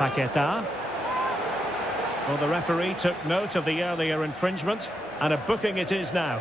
Paqueta. Well, the referee took note of the earlier infringement, and a booking it is now.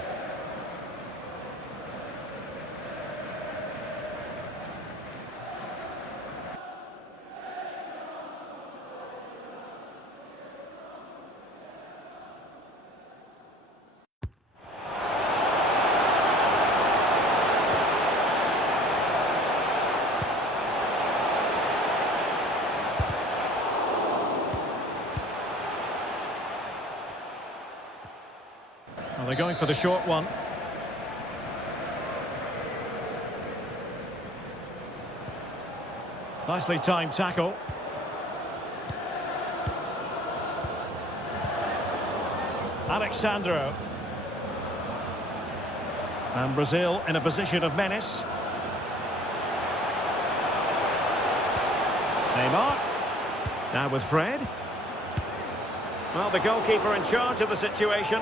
Well, they're going for the short one. Nicely timed tackle. Alexandro. And Brazil in a position of menace. Neymar. Now with Fred. Well, the goalkeeper in charge of the situation.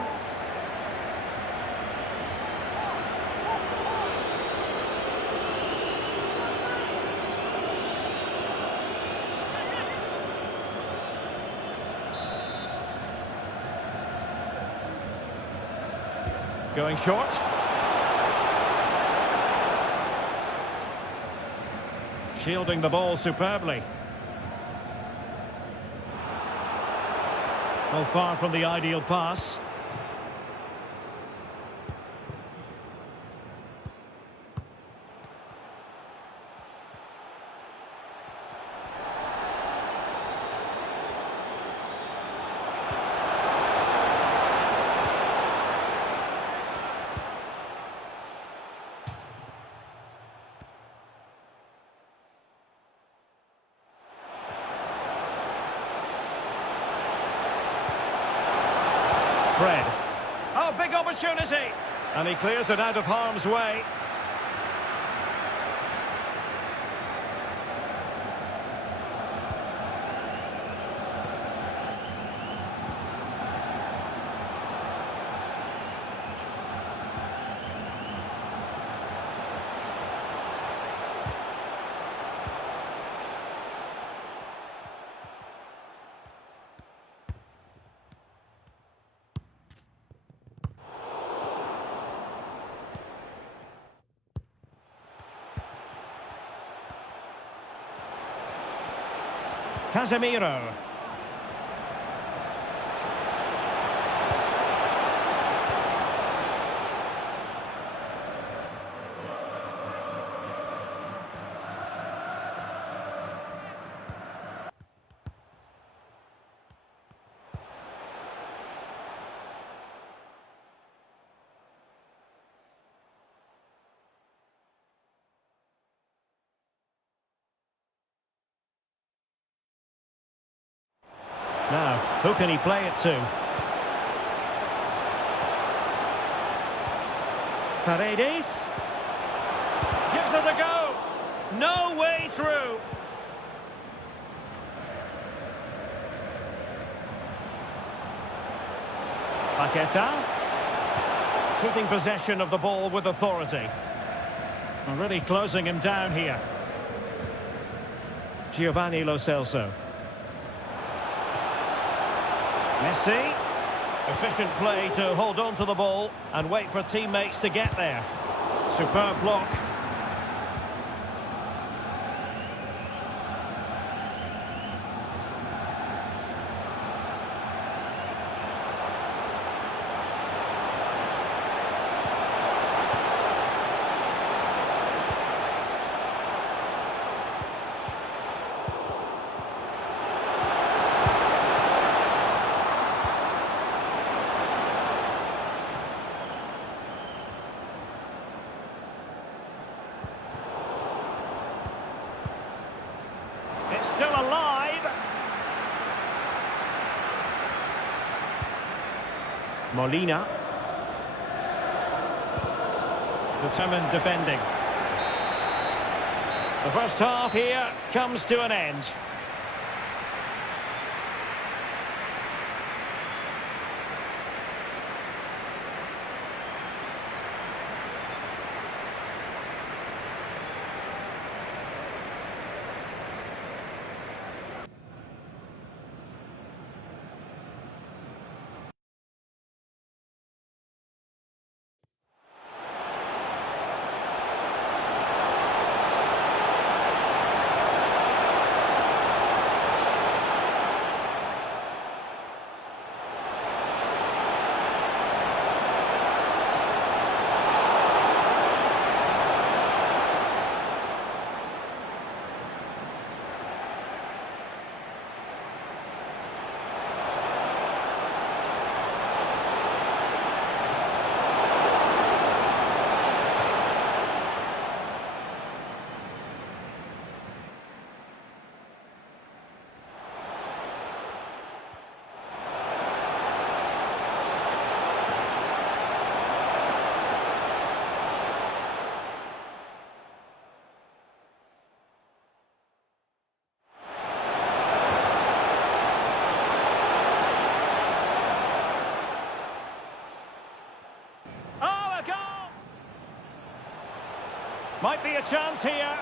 Going short. Shielding the ball superbly. Well, far from the ideal pass. Fred. Oh, big opportunity. And he clears it out of harm's way. Casemiro. Now, who can he play it to? Paredes. Gives it a go. No way through. Paqueta. Keeping possession of the ball with authority. Already closing him down here. Giovanni Lo Celso. Messi. Efficient play to hold on to the ball and wait for teammates to get there. Superb block. It's still alive. Molina. Determined defending. The first half here comes to an end. Might be a chance here.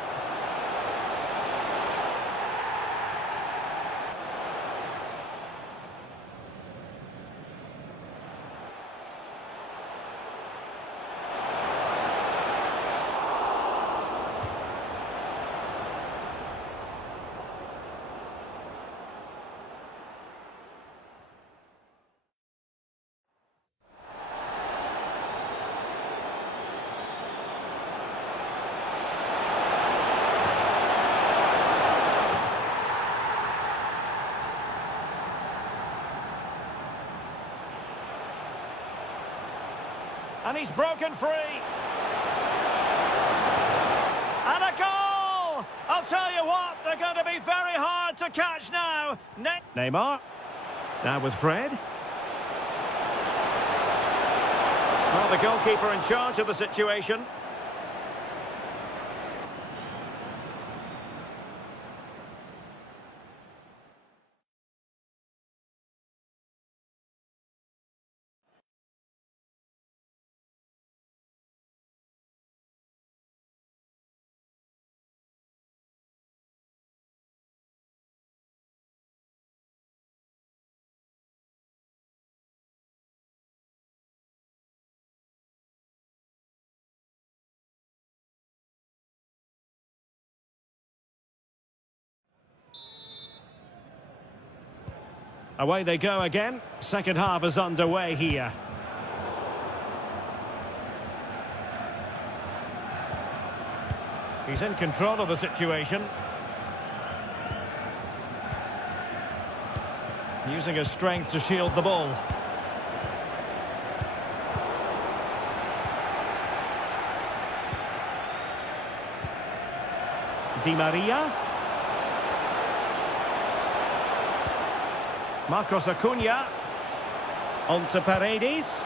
And he's broken free. And a goal! I'll tell you what, they're going to be very hard to catch now. Neymar. Now with Fred. Well, the goalkeeper in charge of the situation. Away they go again. Second half is underway here. He's in control of the situation. Using his strength to shield the ball. Di Maria. Marcos Acuna. On to Paredes.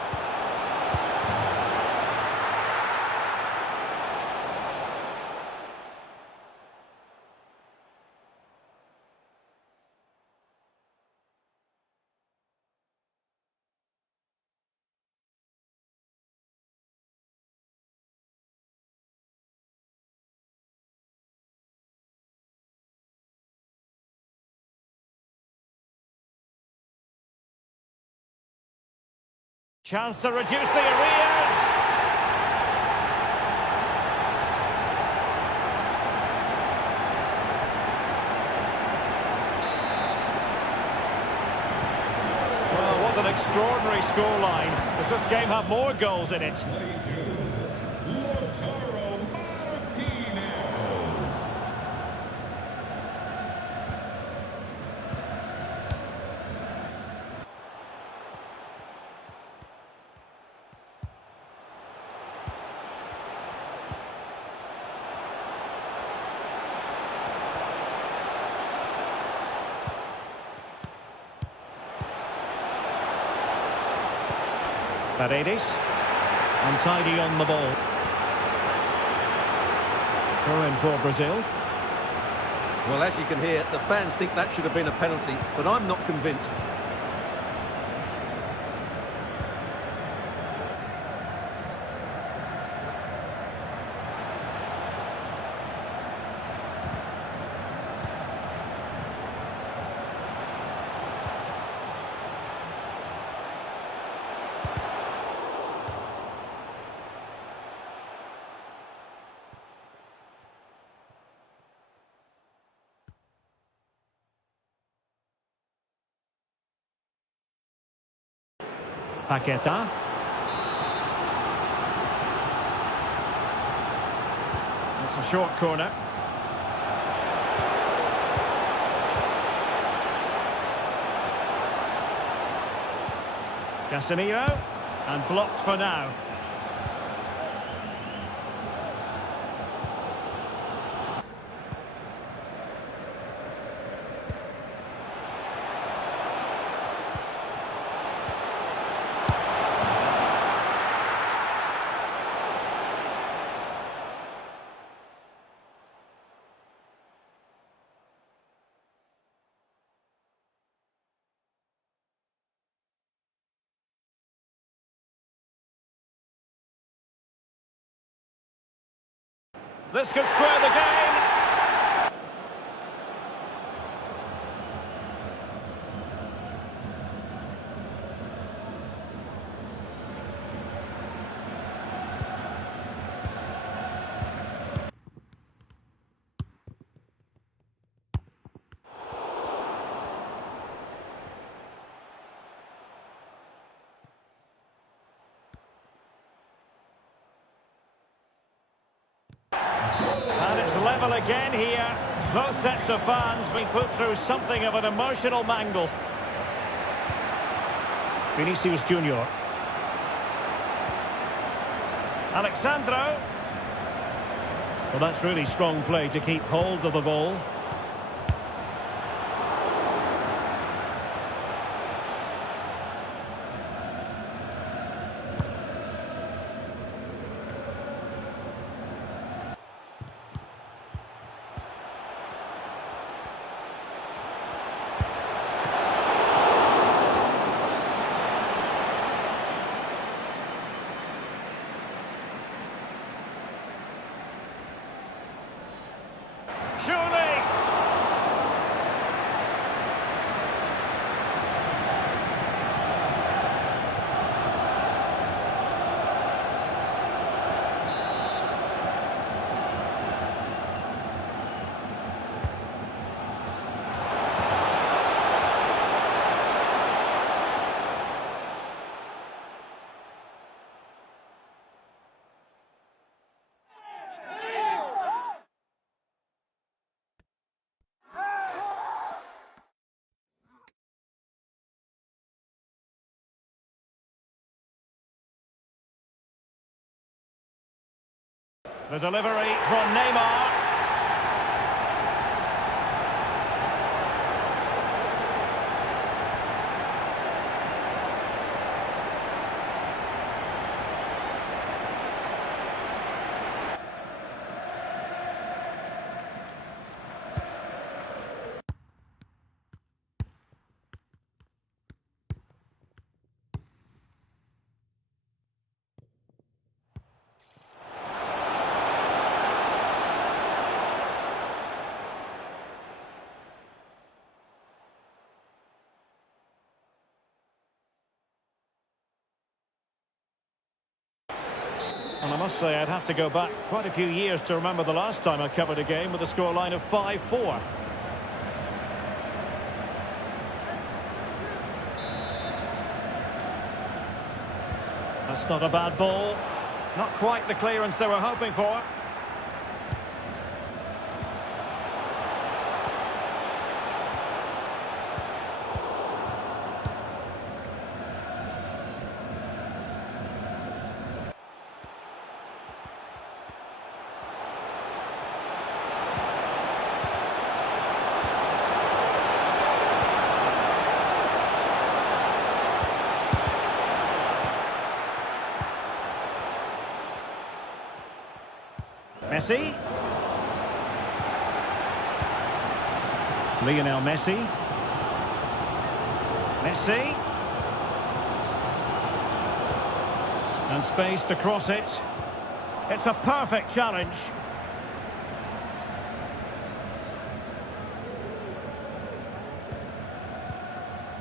Chance to reduce the arrears. Well, what an extraordinary scoreline. Does this game have more goals in it? 22, Lautaro Martinez. Paredes. Untidy on the ball. Throw in for Brazil. Well, as you can hear, the fans think that should have been a penalty, but I'm not convinced. Paqueta. It's a short corner. Casemiro. And blocked for now. This could square the game. And it's level again here. Both sets of fans being put through something of an emotional mangle. Vinicius Junior. Alexandro. Well, that's really strong play to keep hold of the ball. Surely! The delivery from Neymar. And I must say, I'd have to go back quite a few years to remember the last time I covered a game with a scoreline of 5-4. That's not a bad ball. Not quite the clearance they were hoping for. Messi. Lionel Messi. Messi. And space to cross it. It's a perfect challenge.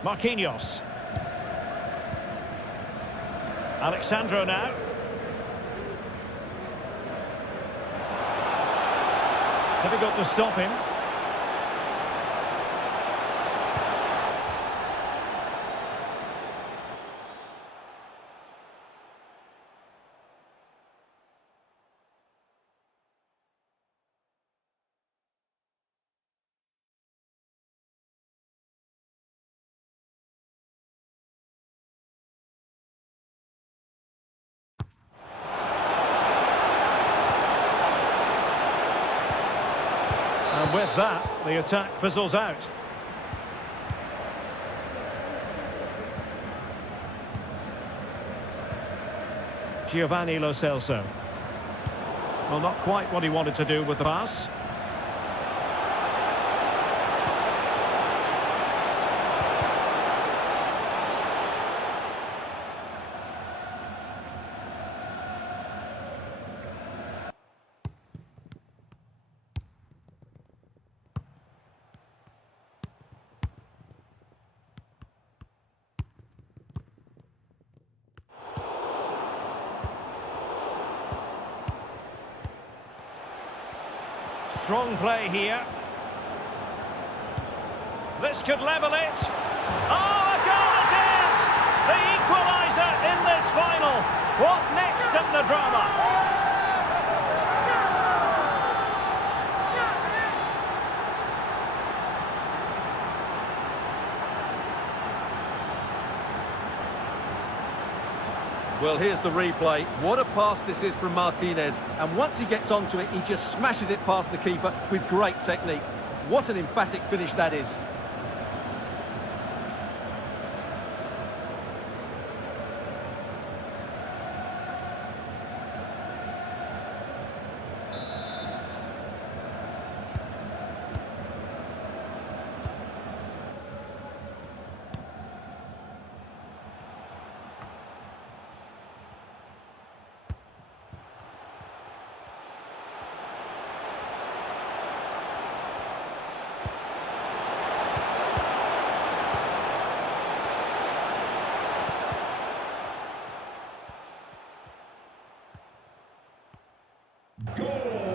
Marquinhos. Alexandro now. Difficult to stop him. And with that, the attack fizzles out. Giovanni Lo Celso. Well, not quite what he wanted to do with the pass. Strong play here. This could level it. Oh, a goal it is! The equaliser in this final. What next in the drama? Well, here's the replay. What a pass this is from Martinez. And once he gets onto it, he just smashes it past the keeper with great technique. What an emphatic finish that is.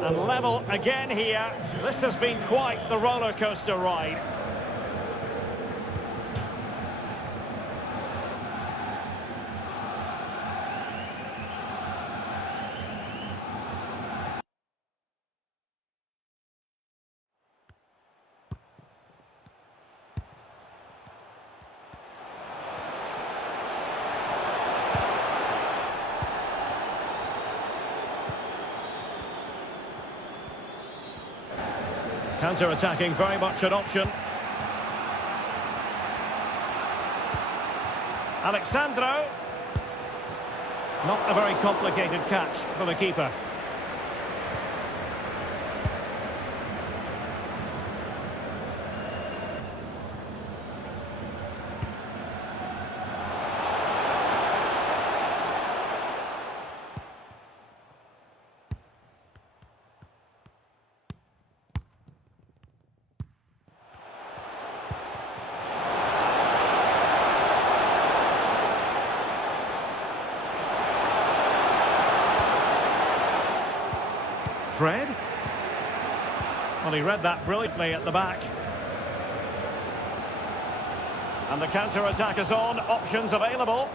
And level again here. This has been quite the roller coaster ride. Counter-attacking, very much an option. Alexandro. Not a very complicated catch for the keeper. Fred? Well, he read that brilliantly at the back. And the counter-attack is on. Options available.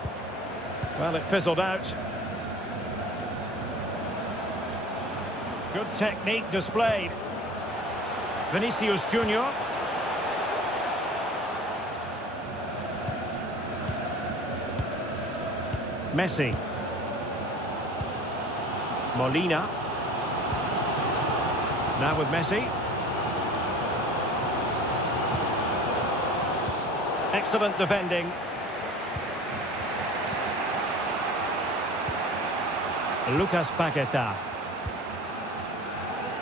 Well, it fizzled out. Good technique displayed. Vinicius Junior. Messi. Molina. Now with Messi. Excellent defending. Lucas Paqueta.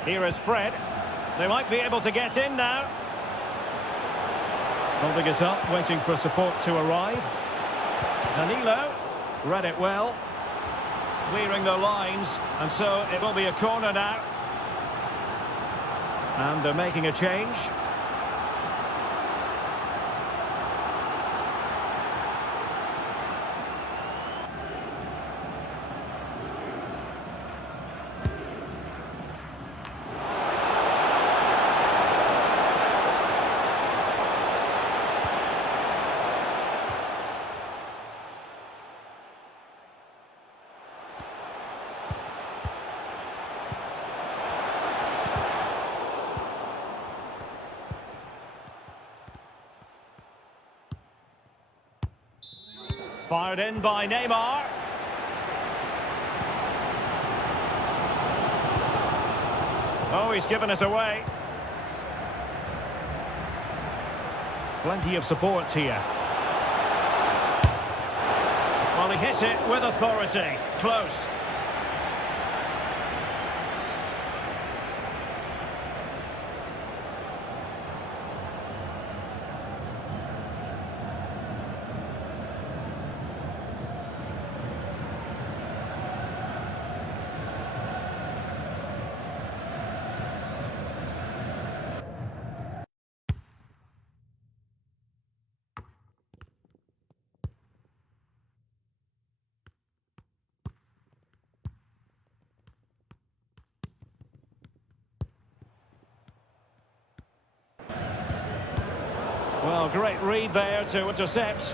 Here is Fred. They might be able to get in now. Holding it up, waiting for support to arrive. Danilo read it well. Clearing the lines, and so it will be a corner now. And they're making a change. Fired in by Neymar. Oh, he's given us away. Plenty of support here. Well, he hit it with authority. Close. Well, great read there to intercept.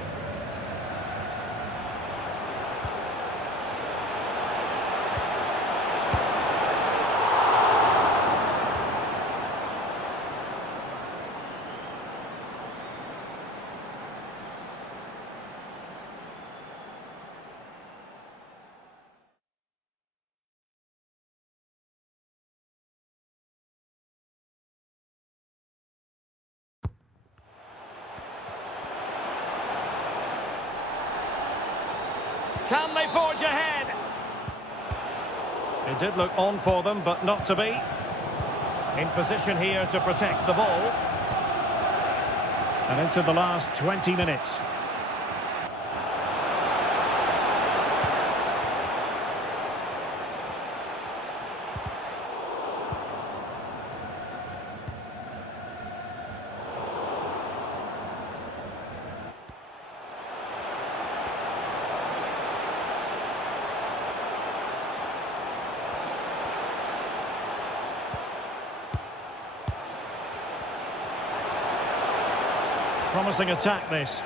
Can they forge ahead? It did look on for them, but not to be. In position here to protect the ball. And into the last 20 minutes. Promising attack, this.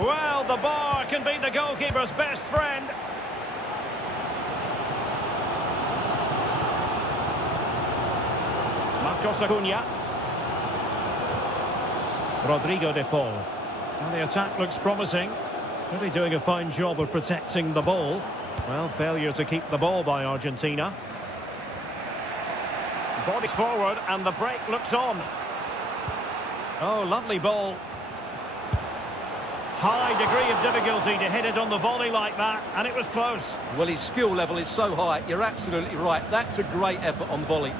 Well, the bar can be the goalkeeper's best friend. Marcos Acuna. Rodrigo de Paul. And the attack looks promising. Really doing a fine job of protecting the ball. Well, failure to keep the ball by Argentina. Bodies forward and the break looks on. Oh, lovely ball. High degree of difficulty to hit it on the volley like that, and it was close. Well, his skill level is so high, you're absolutely right. That's a great effort on volley.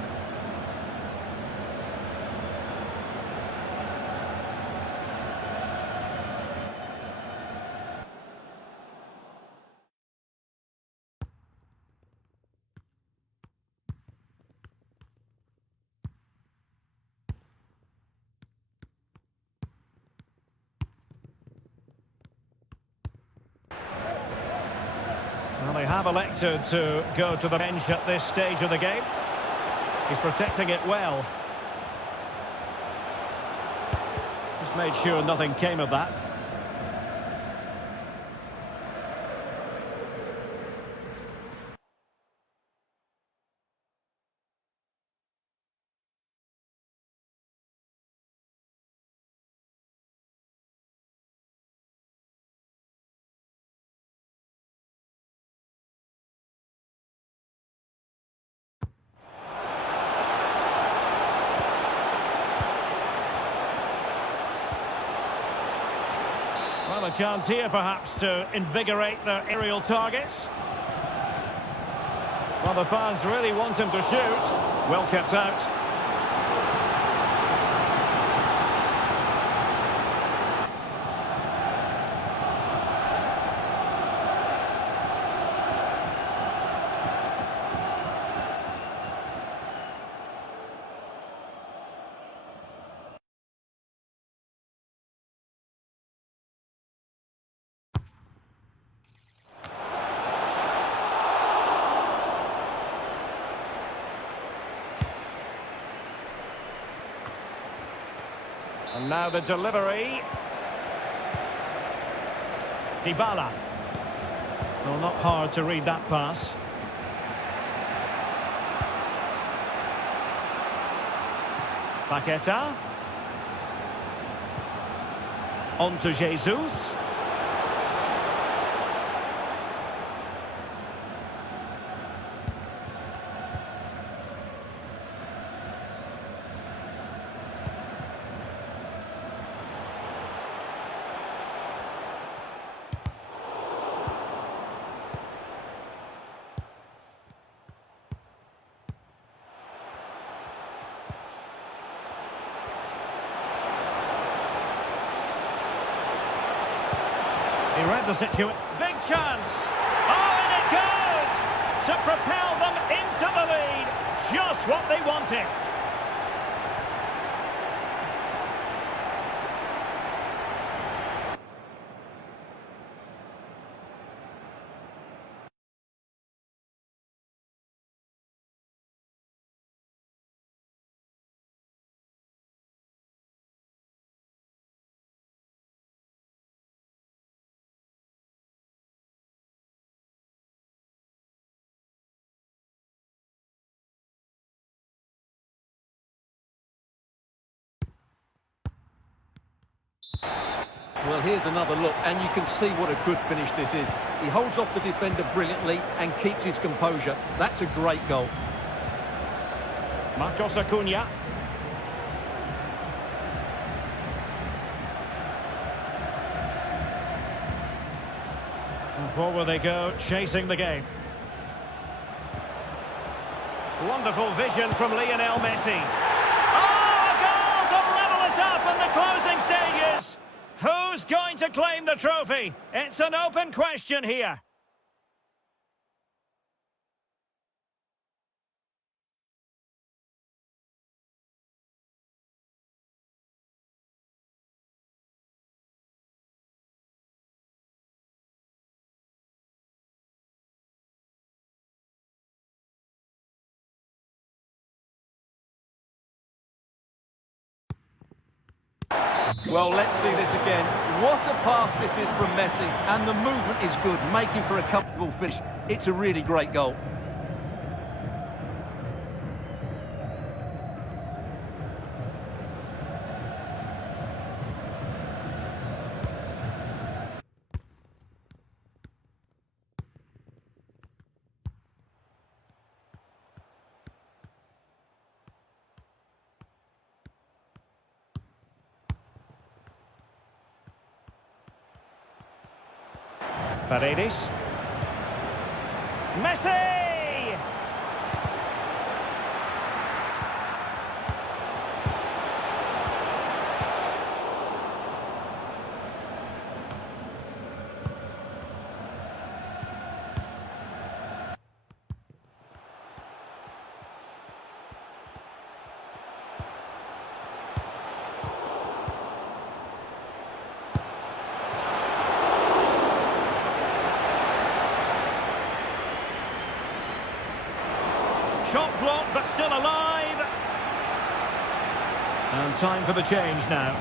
Well, they have elected to go to the bench at this stage of the game. He's protecting it well. Just made sure nothing came of that. Well, a chance here perhaps to invigorate their aerial targets. Well, the fans really want him to shoot. Well kept out. And now the delivery. Dybala. Well, not hard to read that pass. Paqueta. On to Jesus. He read the situation. Big chance. Oh, and it goes to propel them into the lead. Just what they wanted. Well, here's another look, and you can see what a good finish this is. He holds off the defender brilliantly and keeps his composure. That's a great goal. Marcos Acuna. And forward they go, chasing the game. Wonderful vision from Lionel Messi. Oh, a goal to level us up in the closing stages. Who's going to claim the trophy? It's an open question here. Well, let's see this again. What a pass this is from Messi, and the movement is good, making for a comfortable finish. It's a really great goal. Paredes. Messi! Shot blocked, but still alive. And time for the change now.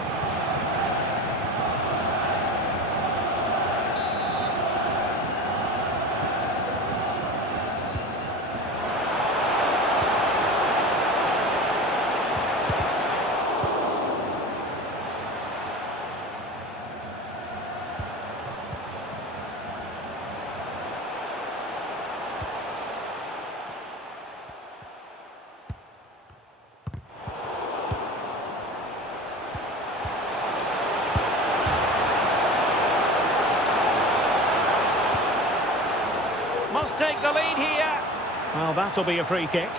Must take the lead here. Well, that'll be a free kick.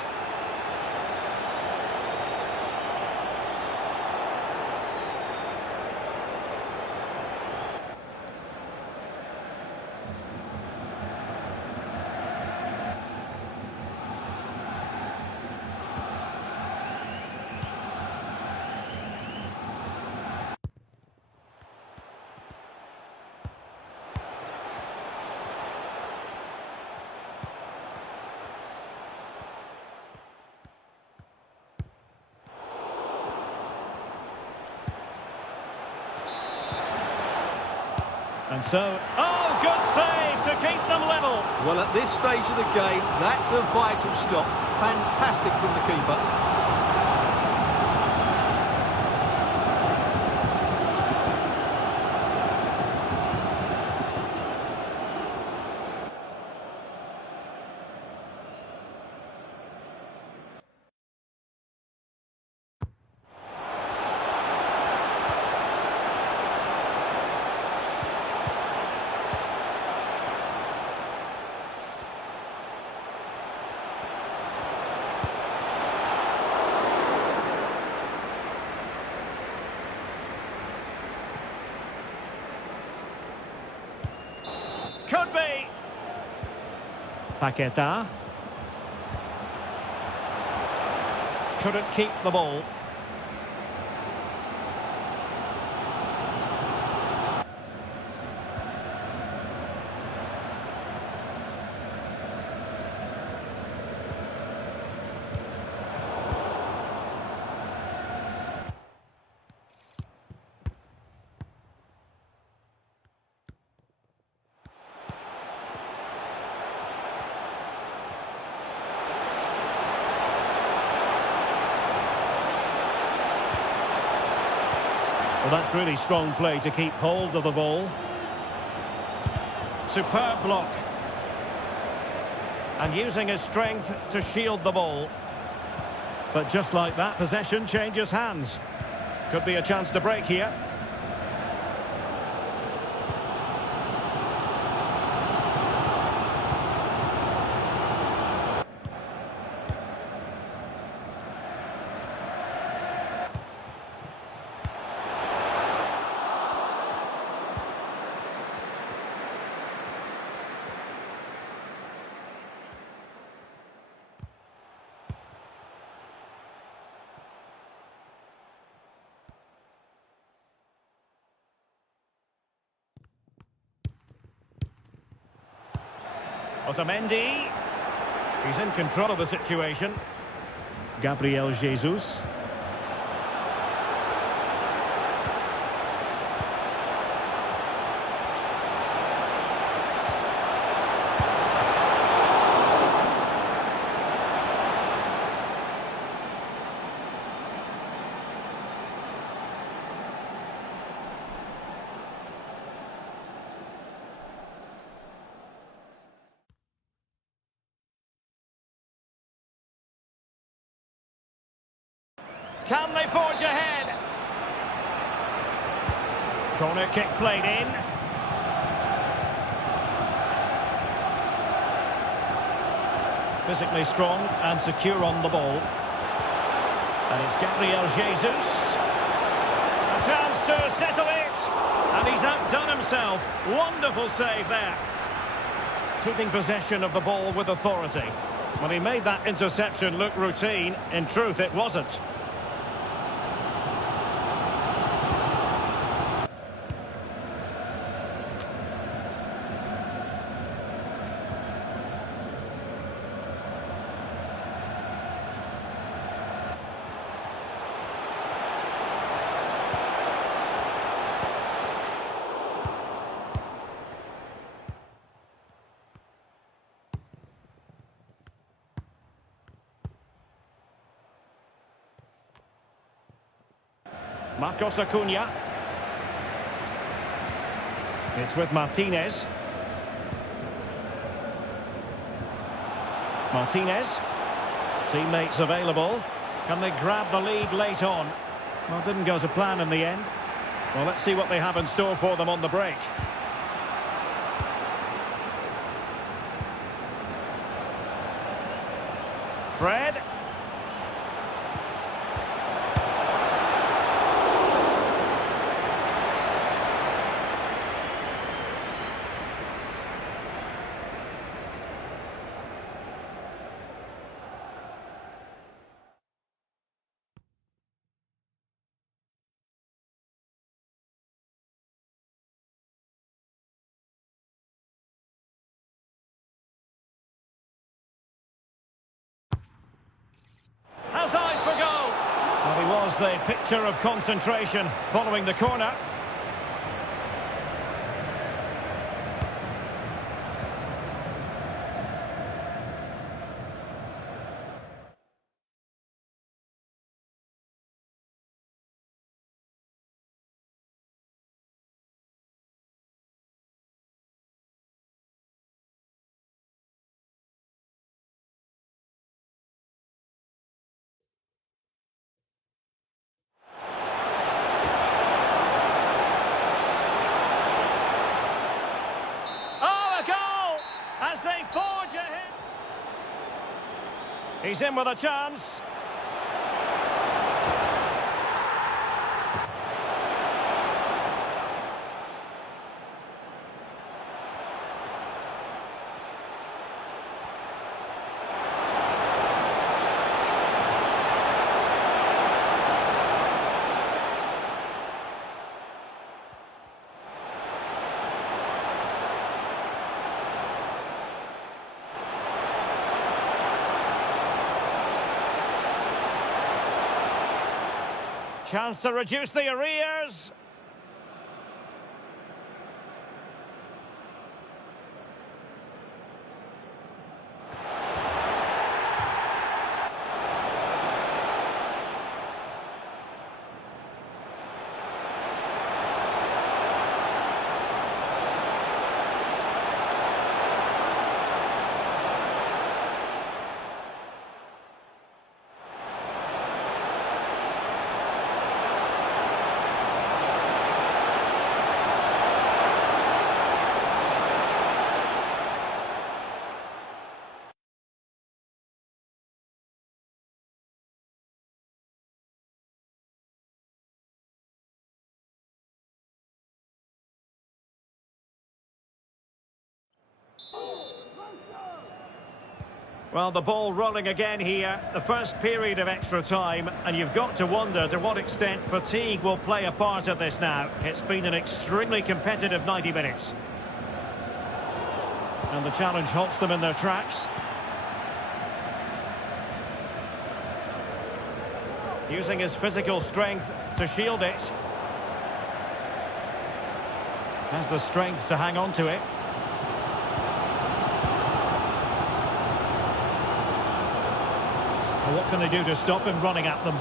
And so, oh, good save to keep them level. Well, at this stage of the game, that's a vital stop. Fantastic from the keeper. Paqueta. Couldn't keep the ball. Well, that's really strong play to keep hold of the ball. Superb block. And using his strength to shield the ball. But just like that, possession changes hands. Could be a chance to break here. Otamendi. He's in control of the situation. Gabriel Jesus. Can they forge ahead? Corner kick played in. Physically strong and secure on the ball. And it's Gabriel Jesus. A chance to settle it. And he's outdone himself. Wonderful save there. Keeping possession of the ball with authority. When he made that interception look routine, in truth it wasn't. Marcos Acuna. It's with Martinez. Martinez. Teammates available. Can they grab the lead late on? Well, didn't go to plan in the end. Well, let's see what they have in store for them on the break. Fred. Has eyes for goal. Well, he was the picture of concentration following the corner. As they forge ahead. He's in with a chance. Chance to reduce the arrears. Well, the ball rolling again here, the first period of extra time, and you've got to wonder to what extent fatigue will play a part of this now. It's been an extremely competitive 90 minutes. And the challenge halts them in their tracks. Using his physical strength to shield it. Has the strength to hang on to it. What can they do to stop him running at them?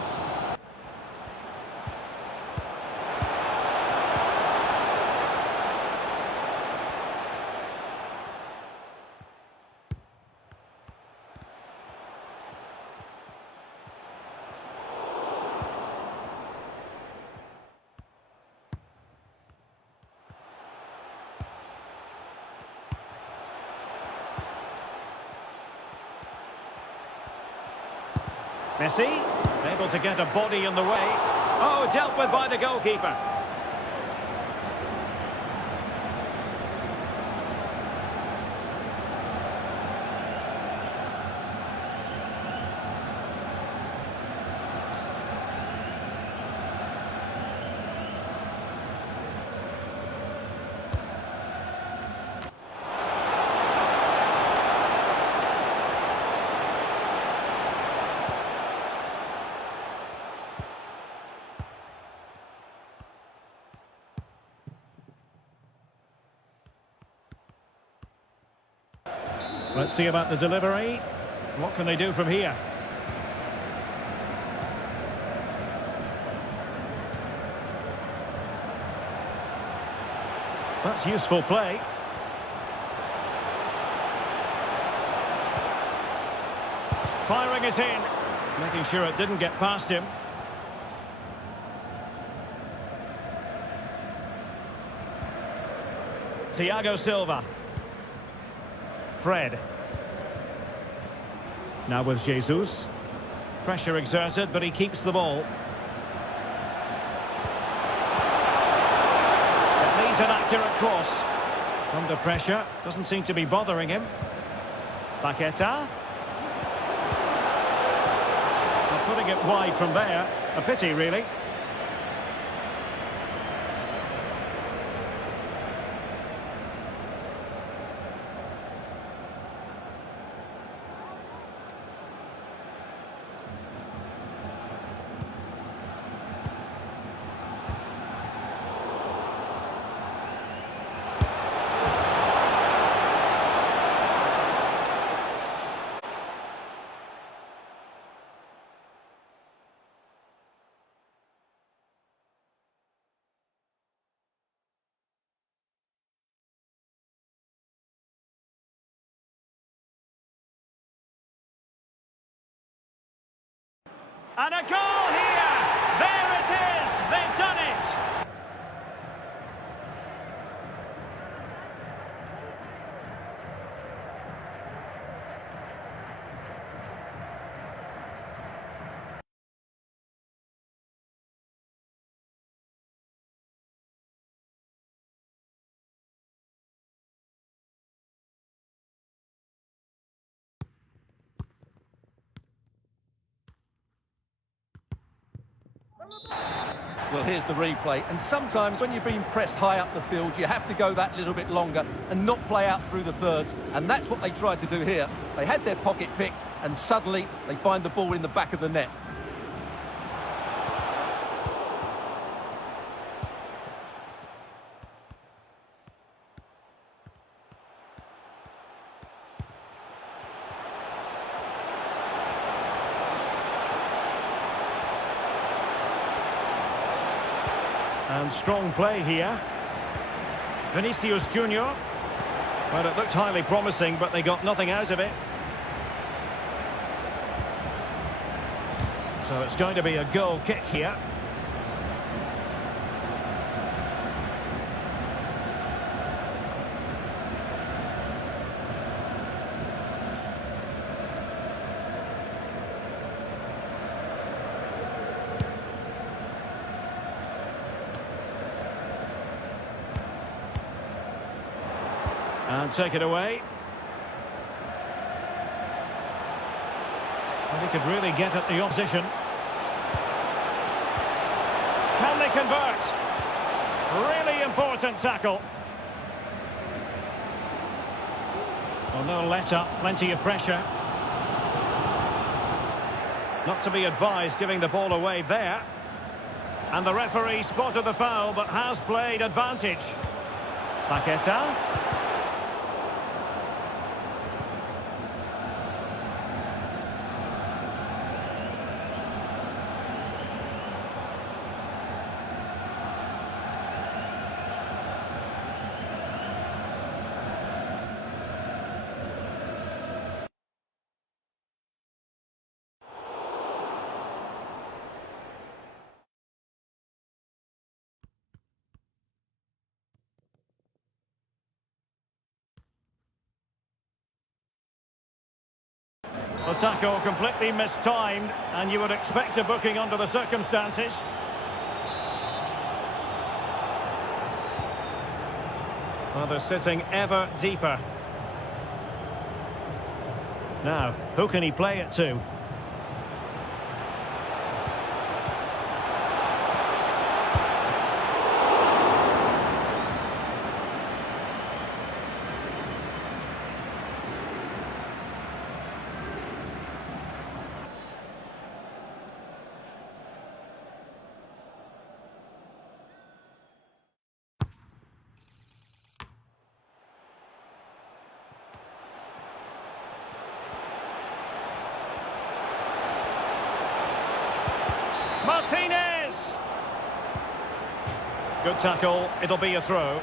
Messi, able to get a body in the way. Oh, dealt with by the goalkeeper. Let's see about the delivery. What can they do from here? That's useful play. Firing it in. Making sure it didn't get past him. Thiago Silva. Fred. Now with Jesus. Pressure exerted, but he keeps the ball. It needs an accurate cross. Under pressure. Doesn't seem to be bothering him. Paqueta. Putting it wide from there. A pity, really. And a goal here! There it is! They've done it! Well, here's the replay, and sometimes when you're being pressed high up the field, you have to go that little bit longer and not play out through the thirds, and that's what they tried to do here. They had their pocket picked, and suddenly they find the ball in the back of the net. And strong play here. Vinicius Junior. Well, it looked highly promising, but they got nothing out of it. So it's going to be a goal kick here. And take it away. And he could really get at the opposition. Can they convert? Really important tackle. Well, no let up, plenty of pressure. Not to be advised giving the ball away there. And the referee spotted the foul but has played advantage. Paqueta. The tackle completely mistimed, and you would expect a booking under the circumstances. Well, they're sitting ever deeper. Now, who can he play it to? Martinez! Good tackle, it'll be a throw.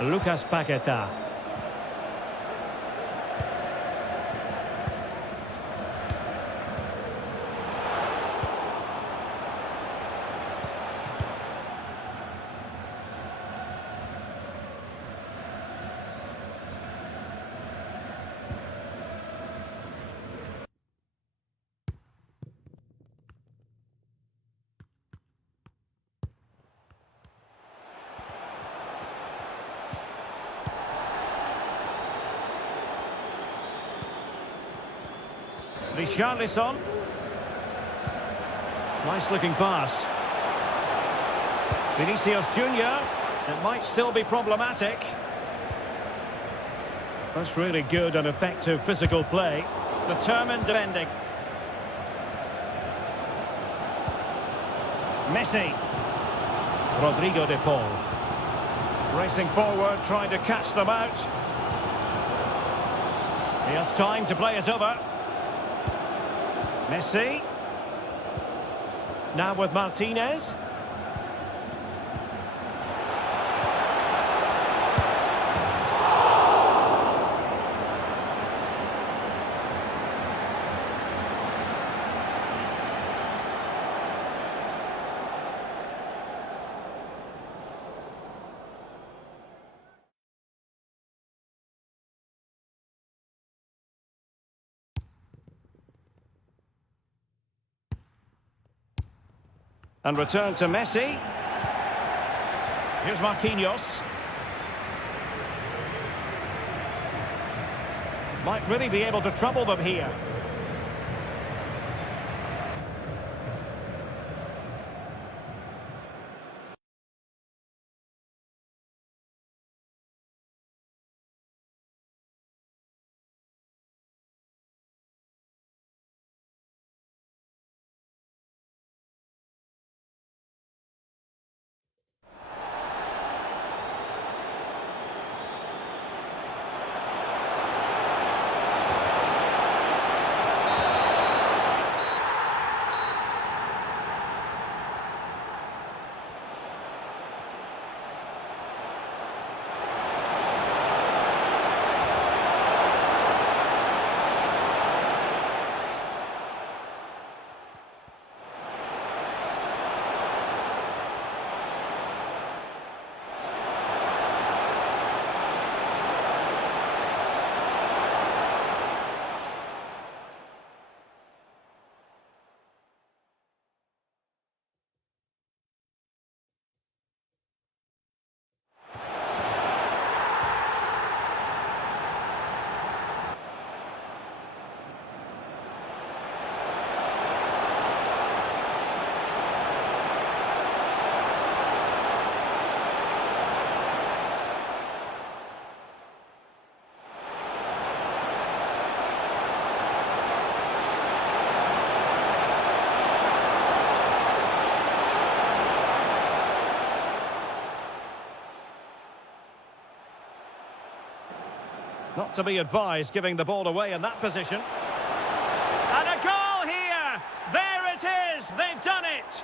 Lucas Paqueta. Richarlison. Nice looking pass. Vinicius Junior. It might still be problematic. That's really good and effective physical play. Determined defending. Messi. Rodrigo de Paul. Racing forward, trying to catch them out. He has time to play it over. Messi. Now with Martinez. And return to Messi. Here's Marquinhos. Might really be able to trouble them here. Not to be advised giving the ball away in that position. And a goal here! There it is! They've done it!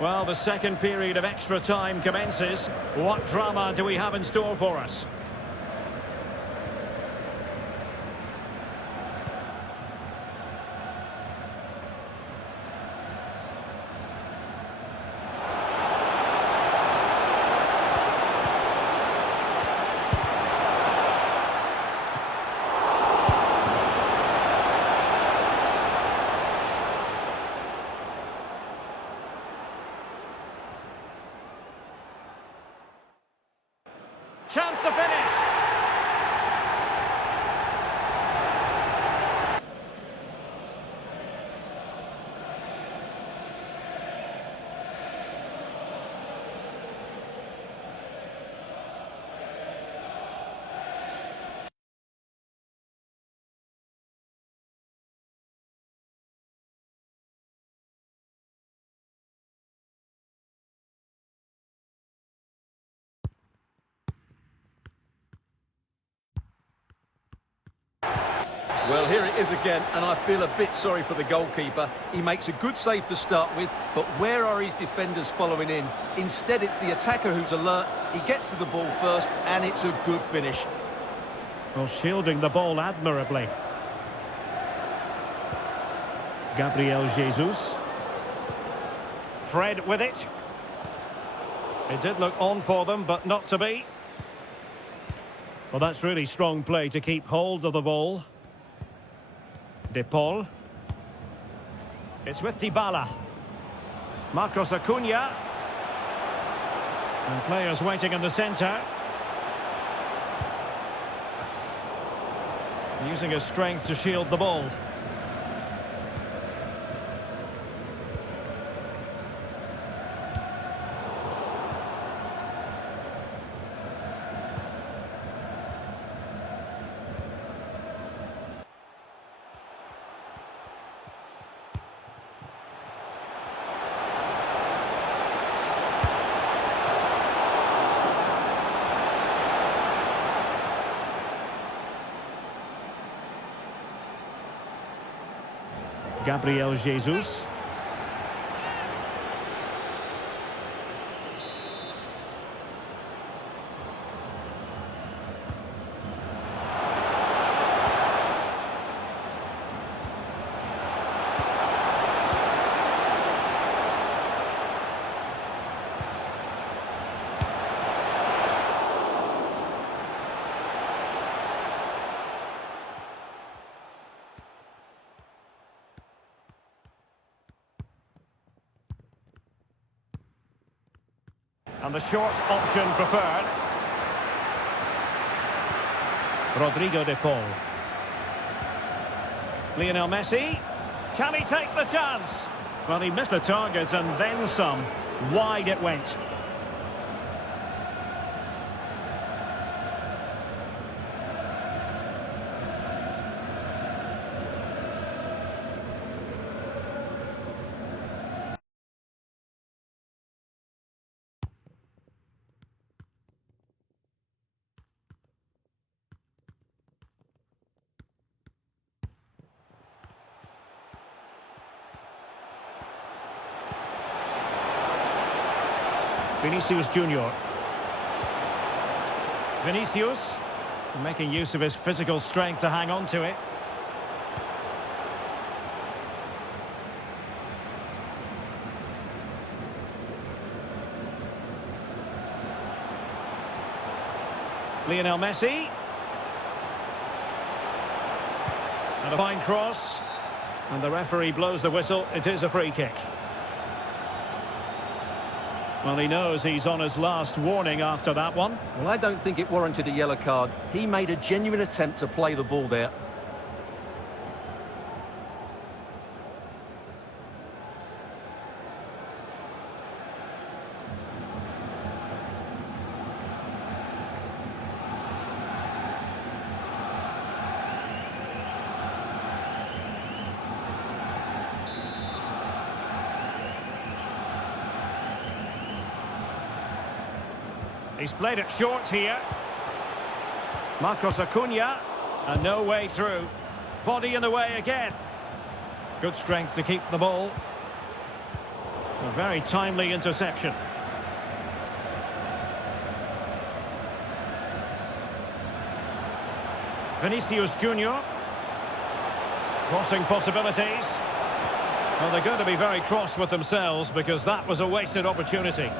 Well, the second period of extra time commences. What drama do we have in store for us? Chance to finish. Well, here it is again, and I feel a bit sorry for the goalkeeper. He makes a good save to start with, but where are his defenders following in? Instead, it's the attacker who's alert. He gets to the ball first, and it's a good finish. Well, shielding the ball admirably. Gabriel Jesus. Fred with it. It did look on for them, but not to be. Well, that's really strong play to keep hold of the ball. De Paul. It's with Dybala. Marcos Acuna. And players waiting in the centre. Using his strength to shield the ball. Gabriel Jesus. And the short option preferred. Rodrigo de Paul. Lionel Messi. Can he take the chance? Well, he missed the target and then some. Wide it went. Vinicius Junior. Vinicius making use of his physical strength to hang on to it. Lionel Messi. And a fine cross. And the referee blows the whistle. It is a free kick. Well, he knows he's on his last warning after that one. Well, I don't think it warranted a yellow card. He made a genuine attempt to play the ball there. He's played it short here. Marcos Acuna, and no way through. Body in the way again. Good strength to keep the ball. A very timely interception. Vinicius Junior. Crossing possibilities. Well, they're going to be very cross with themselves because that was a wasted opportunity.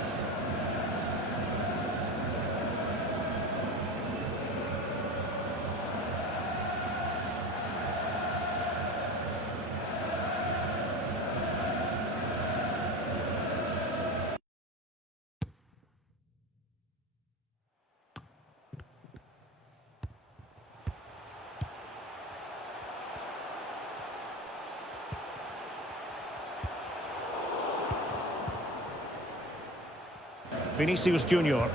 Vinicius Junior.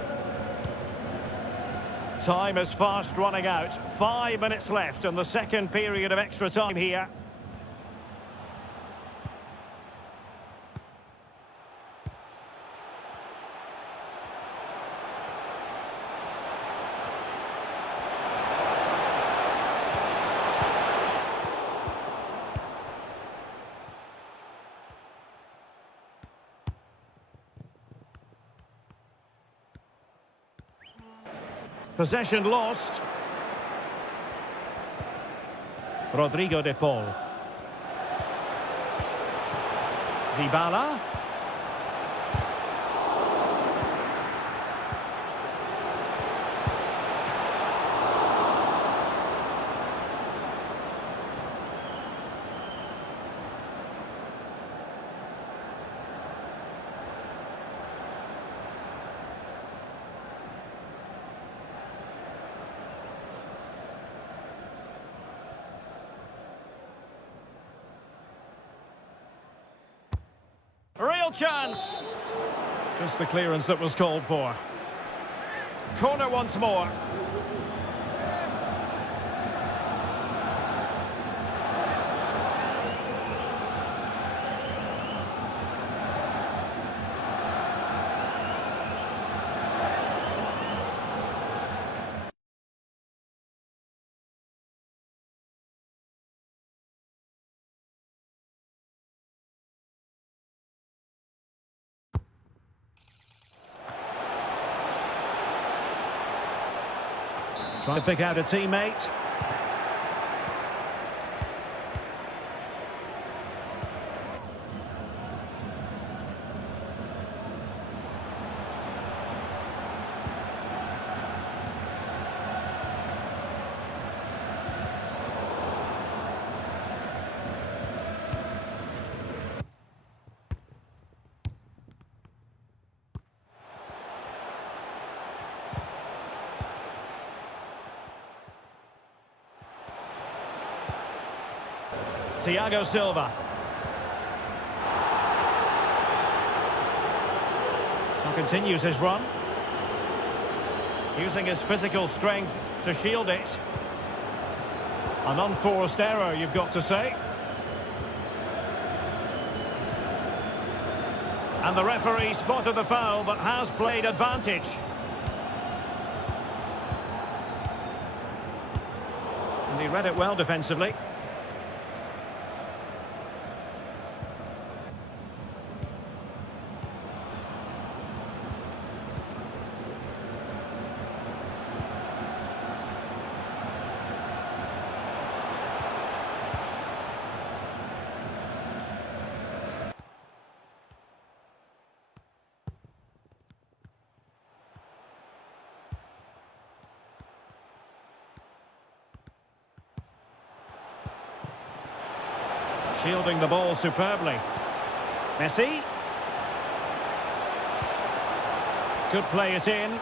Time is fast running out. 5 minutes left in the second period of extra time here. Possession lost. Rodrigo de Paul. Dybala. Real chance. Just the clearance that was called for. Corner once more. Trying to pick out a teammate. Thiago Silva. Now continues his run. Using his physical strength to shield it. An unforced error, you've got to say. And the referee spotted the foul, but has played advantage. And he read it well defensively. Shielding the ball superbly. Messi. Could play it in.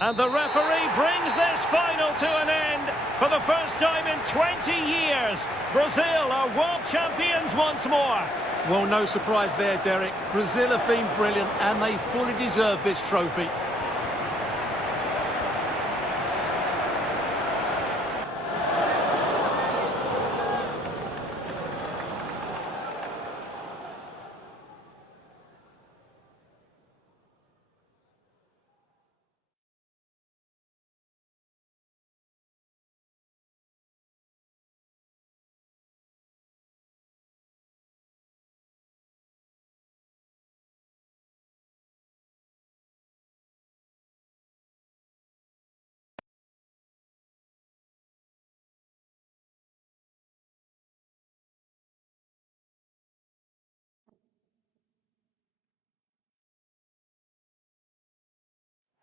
And the referee brings this final to an end. For the first time in 20 years, Brazil are world champions once more. Well, no surprise there, Derek. Brazil have been brilliant and they fully deserve this trophy.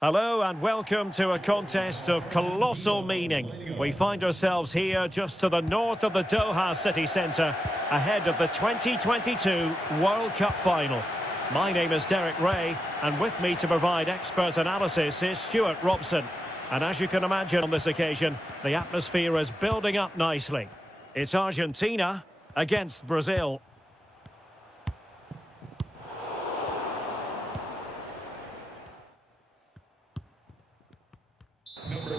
Hello and welcome to a contest of colossal meaning. We find ourselves here just to the north of the Doha city centre, ahead of the 2022 World Cup final. My name is Derek Ray, and with me to provide expert analysis is Stuart Robson. And as you can imagine on this occasion, the atmosphere is building up nicely. It's Argentina against Brazil.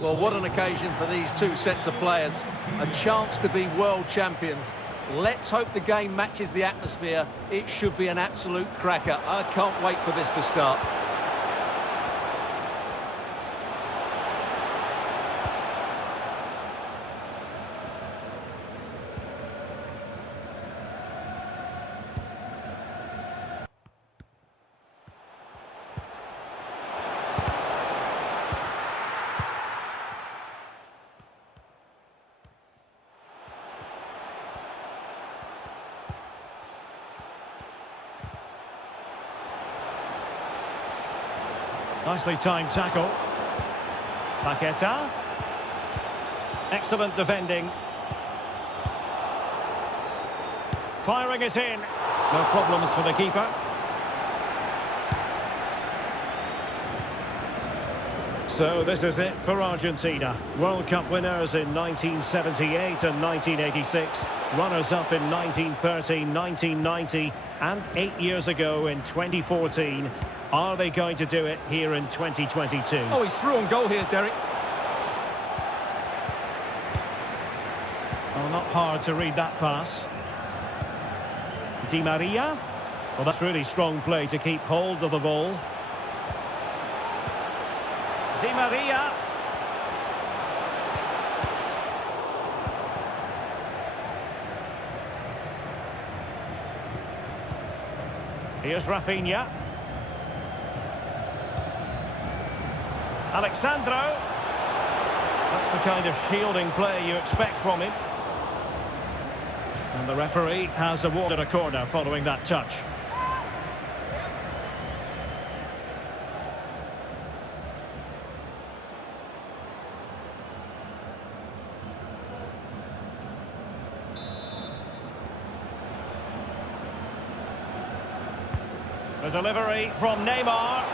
Well, what an occasion for these two sets of players. A chance to be world champions. Let's hope the game matches the atmosphere. It should be an absolute cracker. I can't wait for this to start. Nicely timed tackle. Paqueta. Excellent defending. Firing it in. No problems for the keeper. So this is it for Argentina. World Cup winners in 1978 and 1986. Runners-up in 1930, 1990 and 8 years ago in 2014. Are they going to do it here in 2022? Oh, he's through on goal here, Derek. Oh, not hard to read that pass. Di Maria. Well, that's really strong play to keep hold of the ball. Di Maria. Here's Rafinha. Alexandro. That's the kind of shielding play you expect from him. And the referee has awarded a corner following that touch. The delivery from Neymar.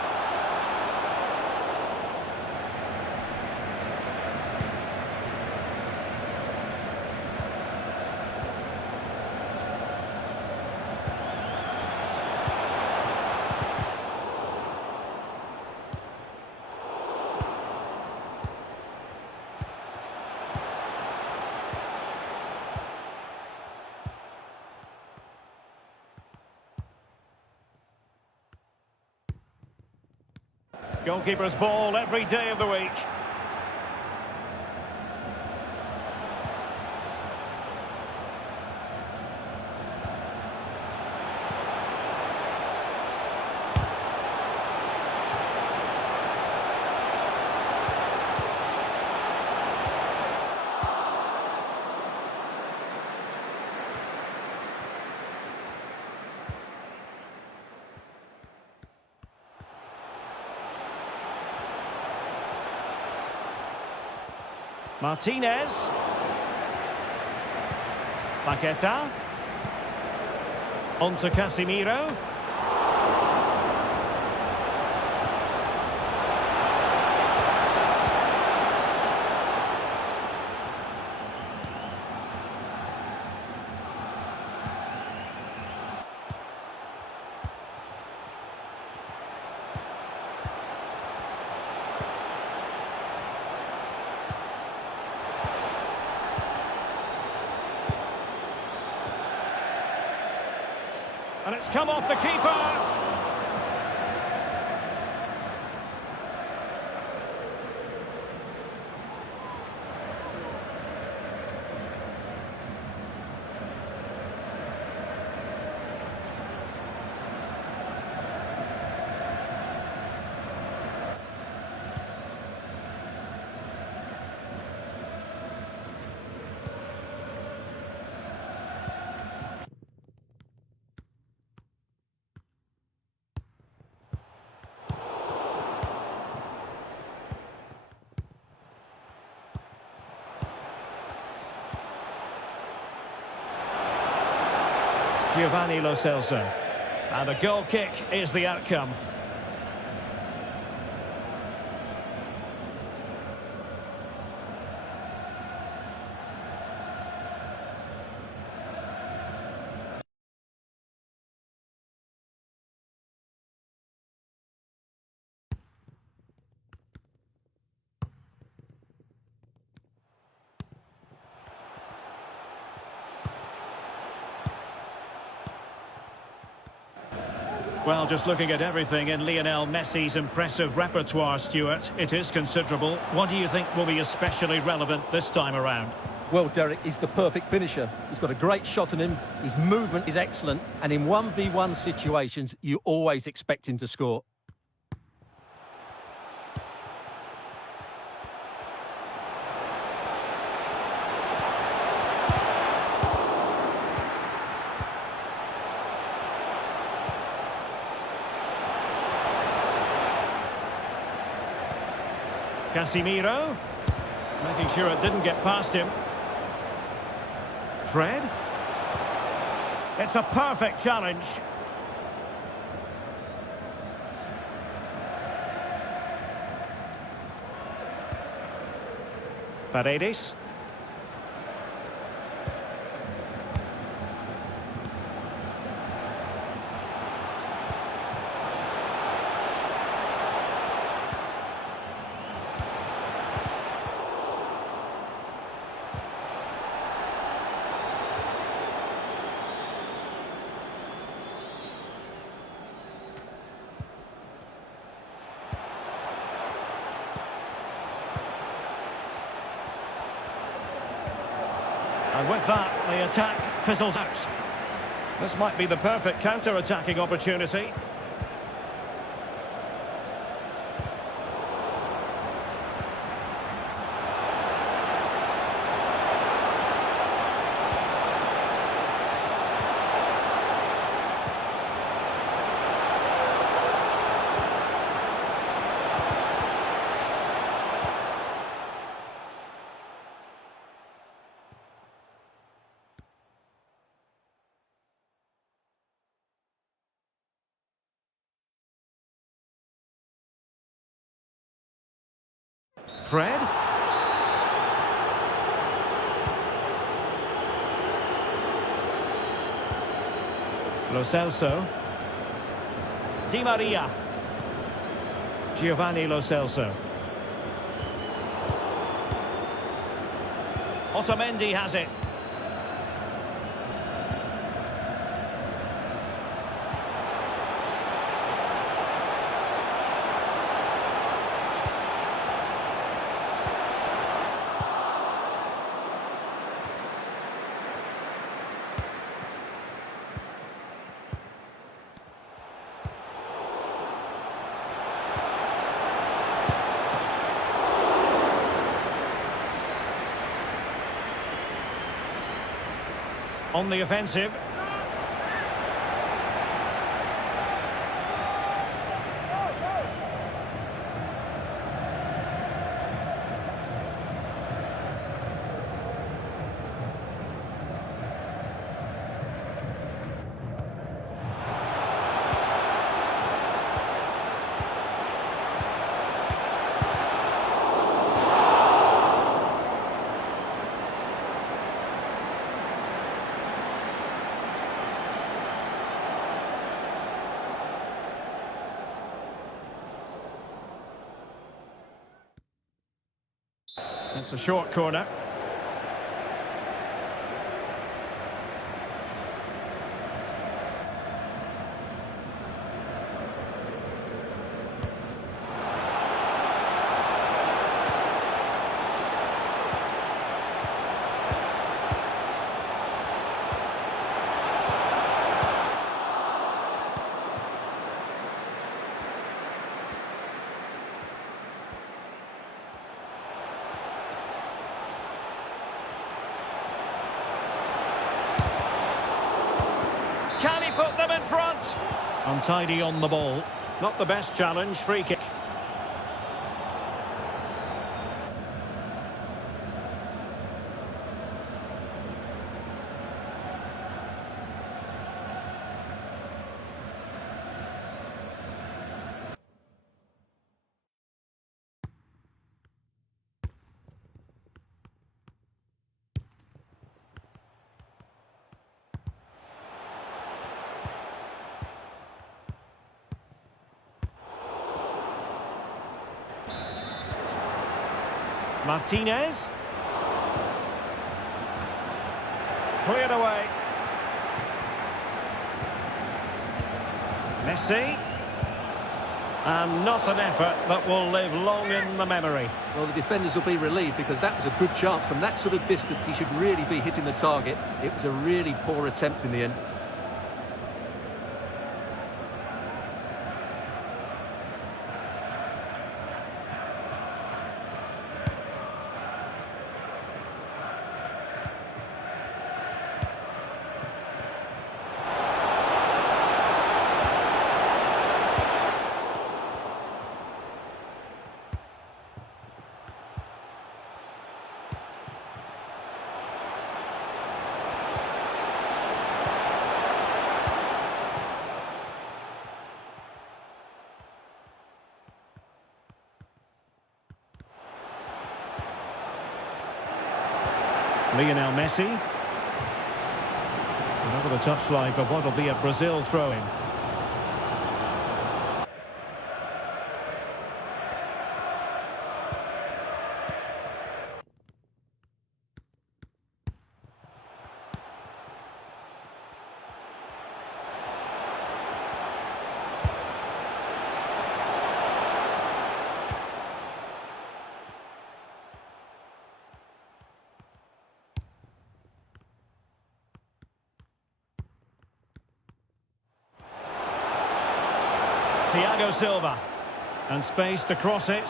Goalkeeper's ball every day of the week. Martinez. Paqueta. On to Casemiro. And it's come off the keeper. Giovanni Lo Celso. And a goal kick is the outcome. Well, just looking at everything in Lionel Messi's impressive repertoire, Stuart, it is considerable. What do you think will be especially relevant this time around? Well, Derek, he's the perfect finisher. He's got a great shot on him, his movement is excellent, and in 1v1 situations, you always expect him to score. Casemiro, making sure it didn't get past him. Fred. It's a perfect challenge. Paredes. And with that, the attack fizzles out. This might be the perfect counter-attacking opportunity. Fred. Lo Celso. Di Maria. Giovanni Lo Celso. Otamendi has it. On the offensive. It's a short corner. Untidy on the ball. Not the best challenge, free kick. Martinez. Cleared away. Messi. And not an effort that will live long in the memory. Well, the defenders will be relieved because that was a good chance. From that sort of distance, he should really be hitting the target. It was a really poor attempt in the end. Lionel Messi. Another the touchline for what will be a Brazil throw-in. Thiago Silva, and space to cross it,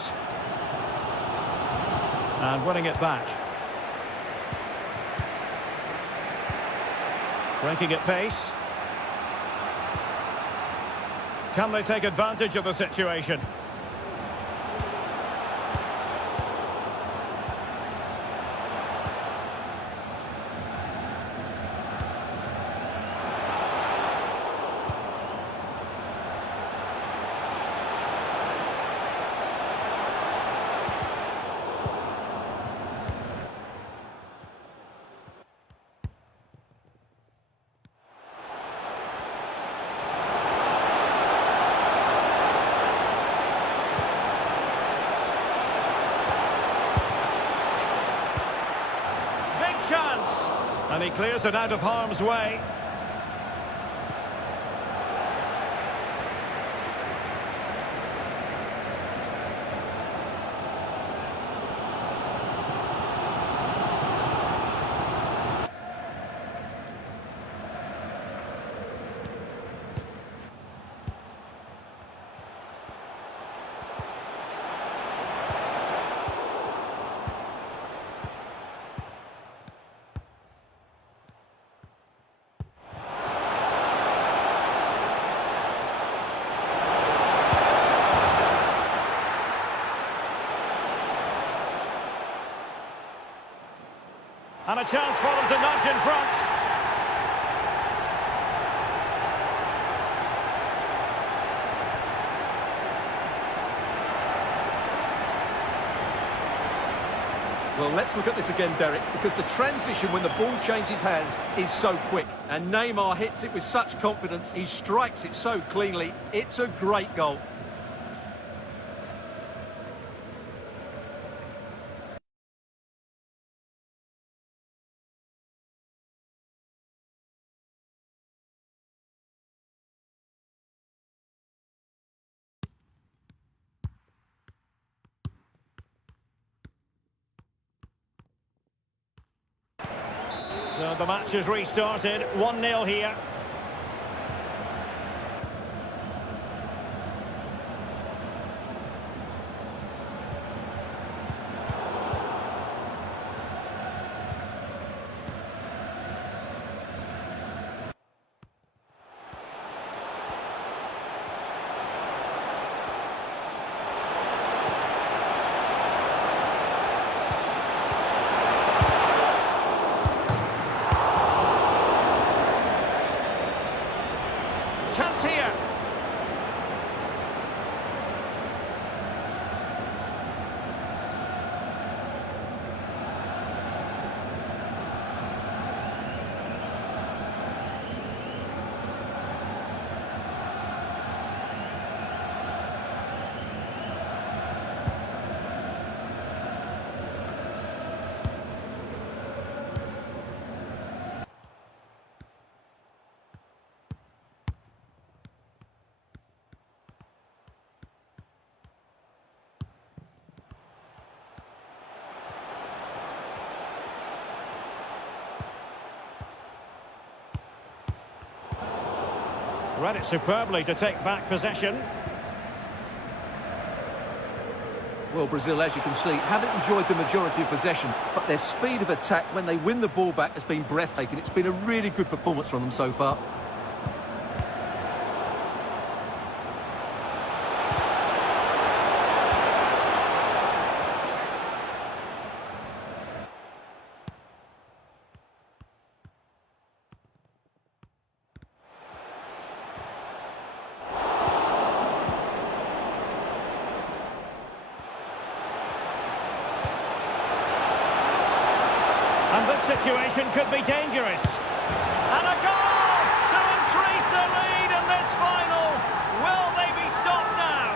and winning it back. Breaking at pace. Can they take advantage of the situation? Chance, and he clears it out of harm's way. And a chance for them to nudge in front. Well, let's look at this again, Derek, because the transition when the ball changes hands is so quick. And Neymar hits it with such confidence. He strikes it so cleanly. It's a great goal. So the match has restarted, 1-0 here. Read it superbly to take back possession. Well, Brazil, as you can see, haven't enjoyed the majority of possession, but their speed of attack when they win the ball back has been breathtaking. It's been a really good performance from them so far. And this situation could be dangerous. And a goal to increase the lead in this final. Will they be stopped now?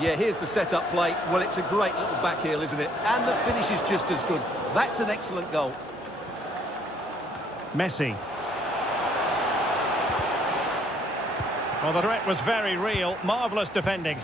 Yeah, here's the set-up play. Well, it's a great little back heel, isn't it? And the finish is just as good. That's an excellent goal. Messi. Well, the threat was very real. Marvellous defending.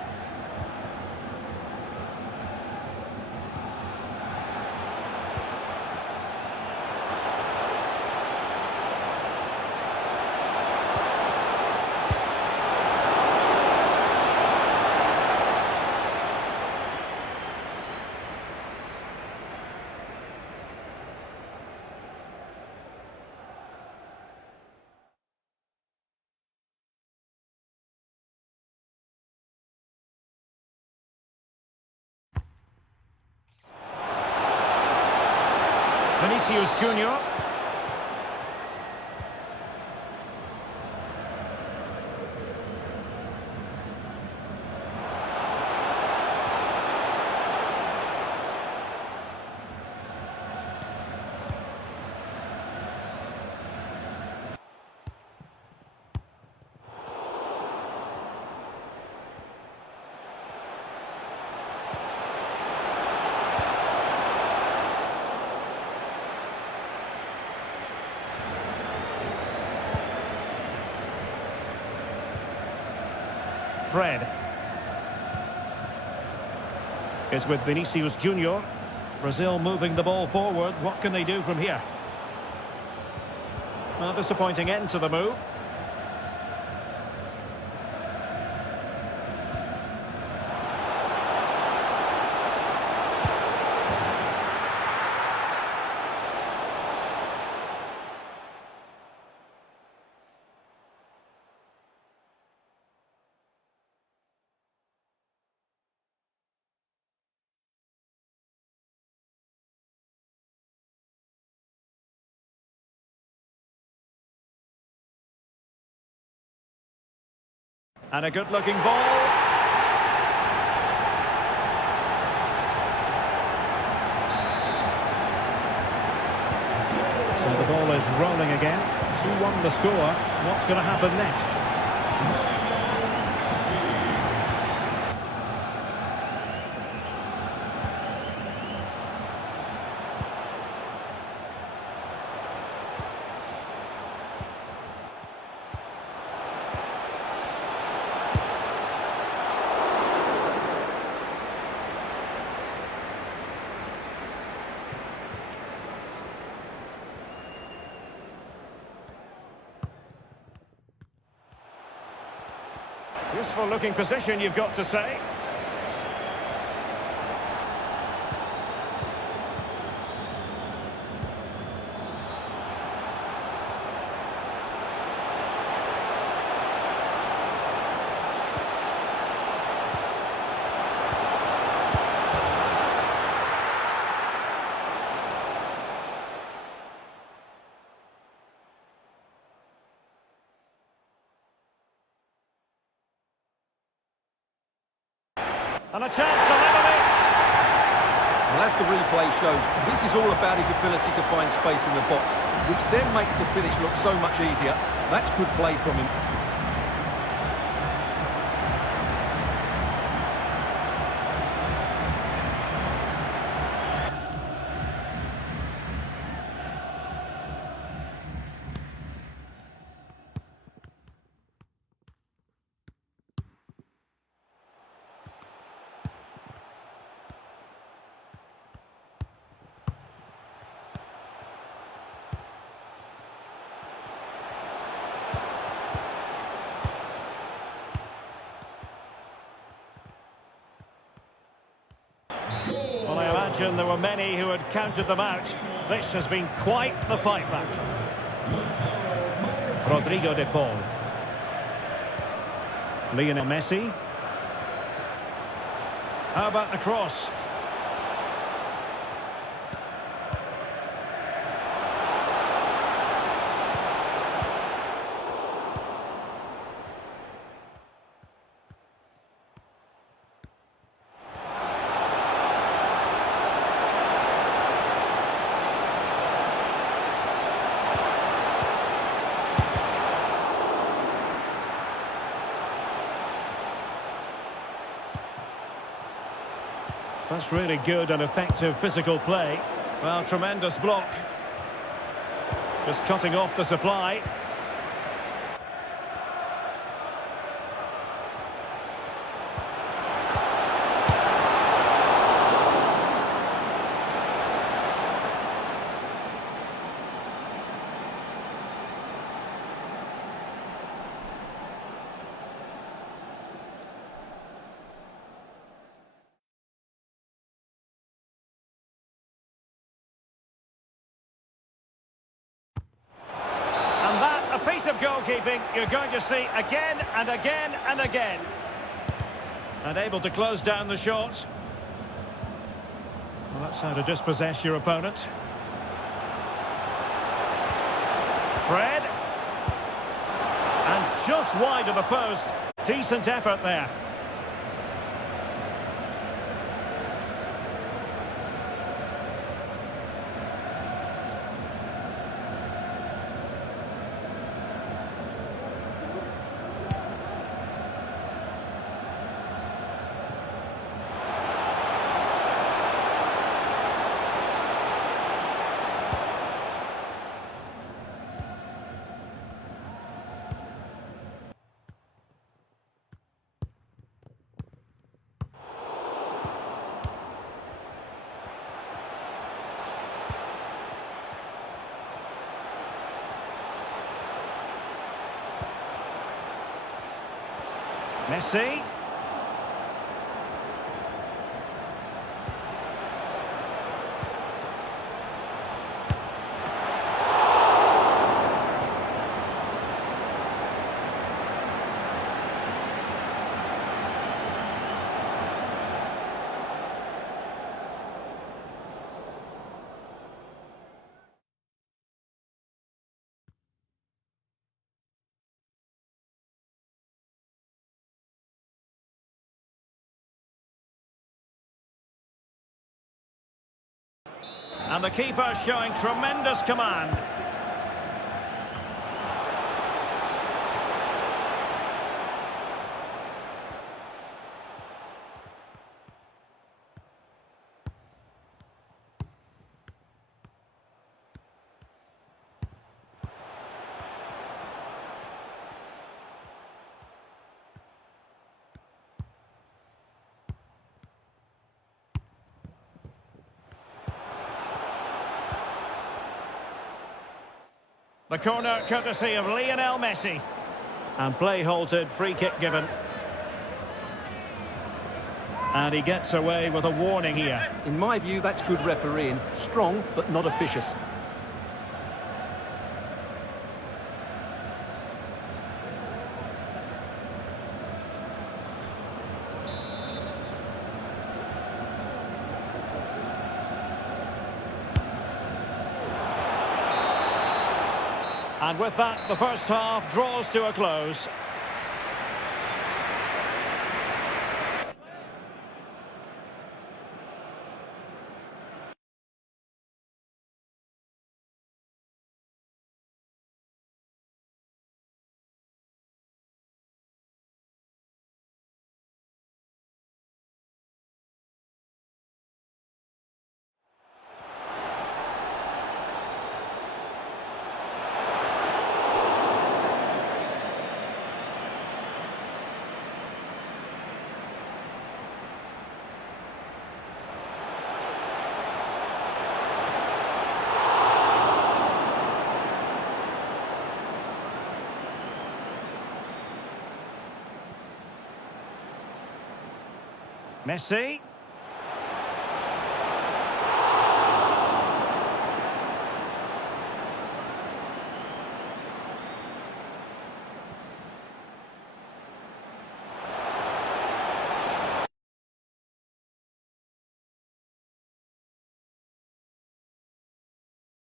Vinicius Junior. Fred is with Vinicius Junior. Brazil moving the ball forward. What can they do from here? Well, disappointing end to the move. And a good-looking ball. So the ball is rolling again. 2-1 the score. What's going to happen next? Useful looking position, you've got to say. And a chance to level it. Well, as the replay shows, this is all about his ability to find space in the box, which then makes the finish look so much easier. That's good play from him. Well, I imagine there were many who had counted them out. This has been quite the fight back. Rodrigo de Paul. Lionel Messi. How about the cross? That's really good and effective physical play. Well, tremendous block. Just cutting off the supply. And that, a piece of goalkeeping you're going to see again and again and again. And able to close down the shot. Well, that's how to dispossess your opponent. Fred. And just wide of the post. Decent effort there. Messi. And the keeper showing tremendous command. The corner courtesy of Lionel Messi. And play halted, free kick given. And he gets away with a warning here. In my view, that's good refereeing. Strong, but not officious. And with that, the first half draws to a close. Messi.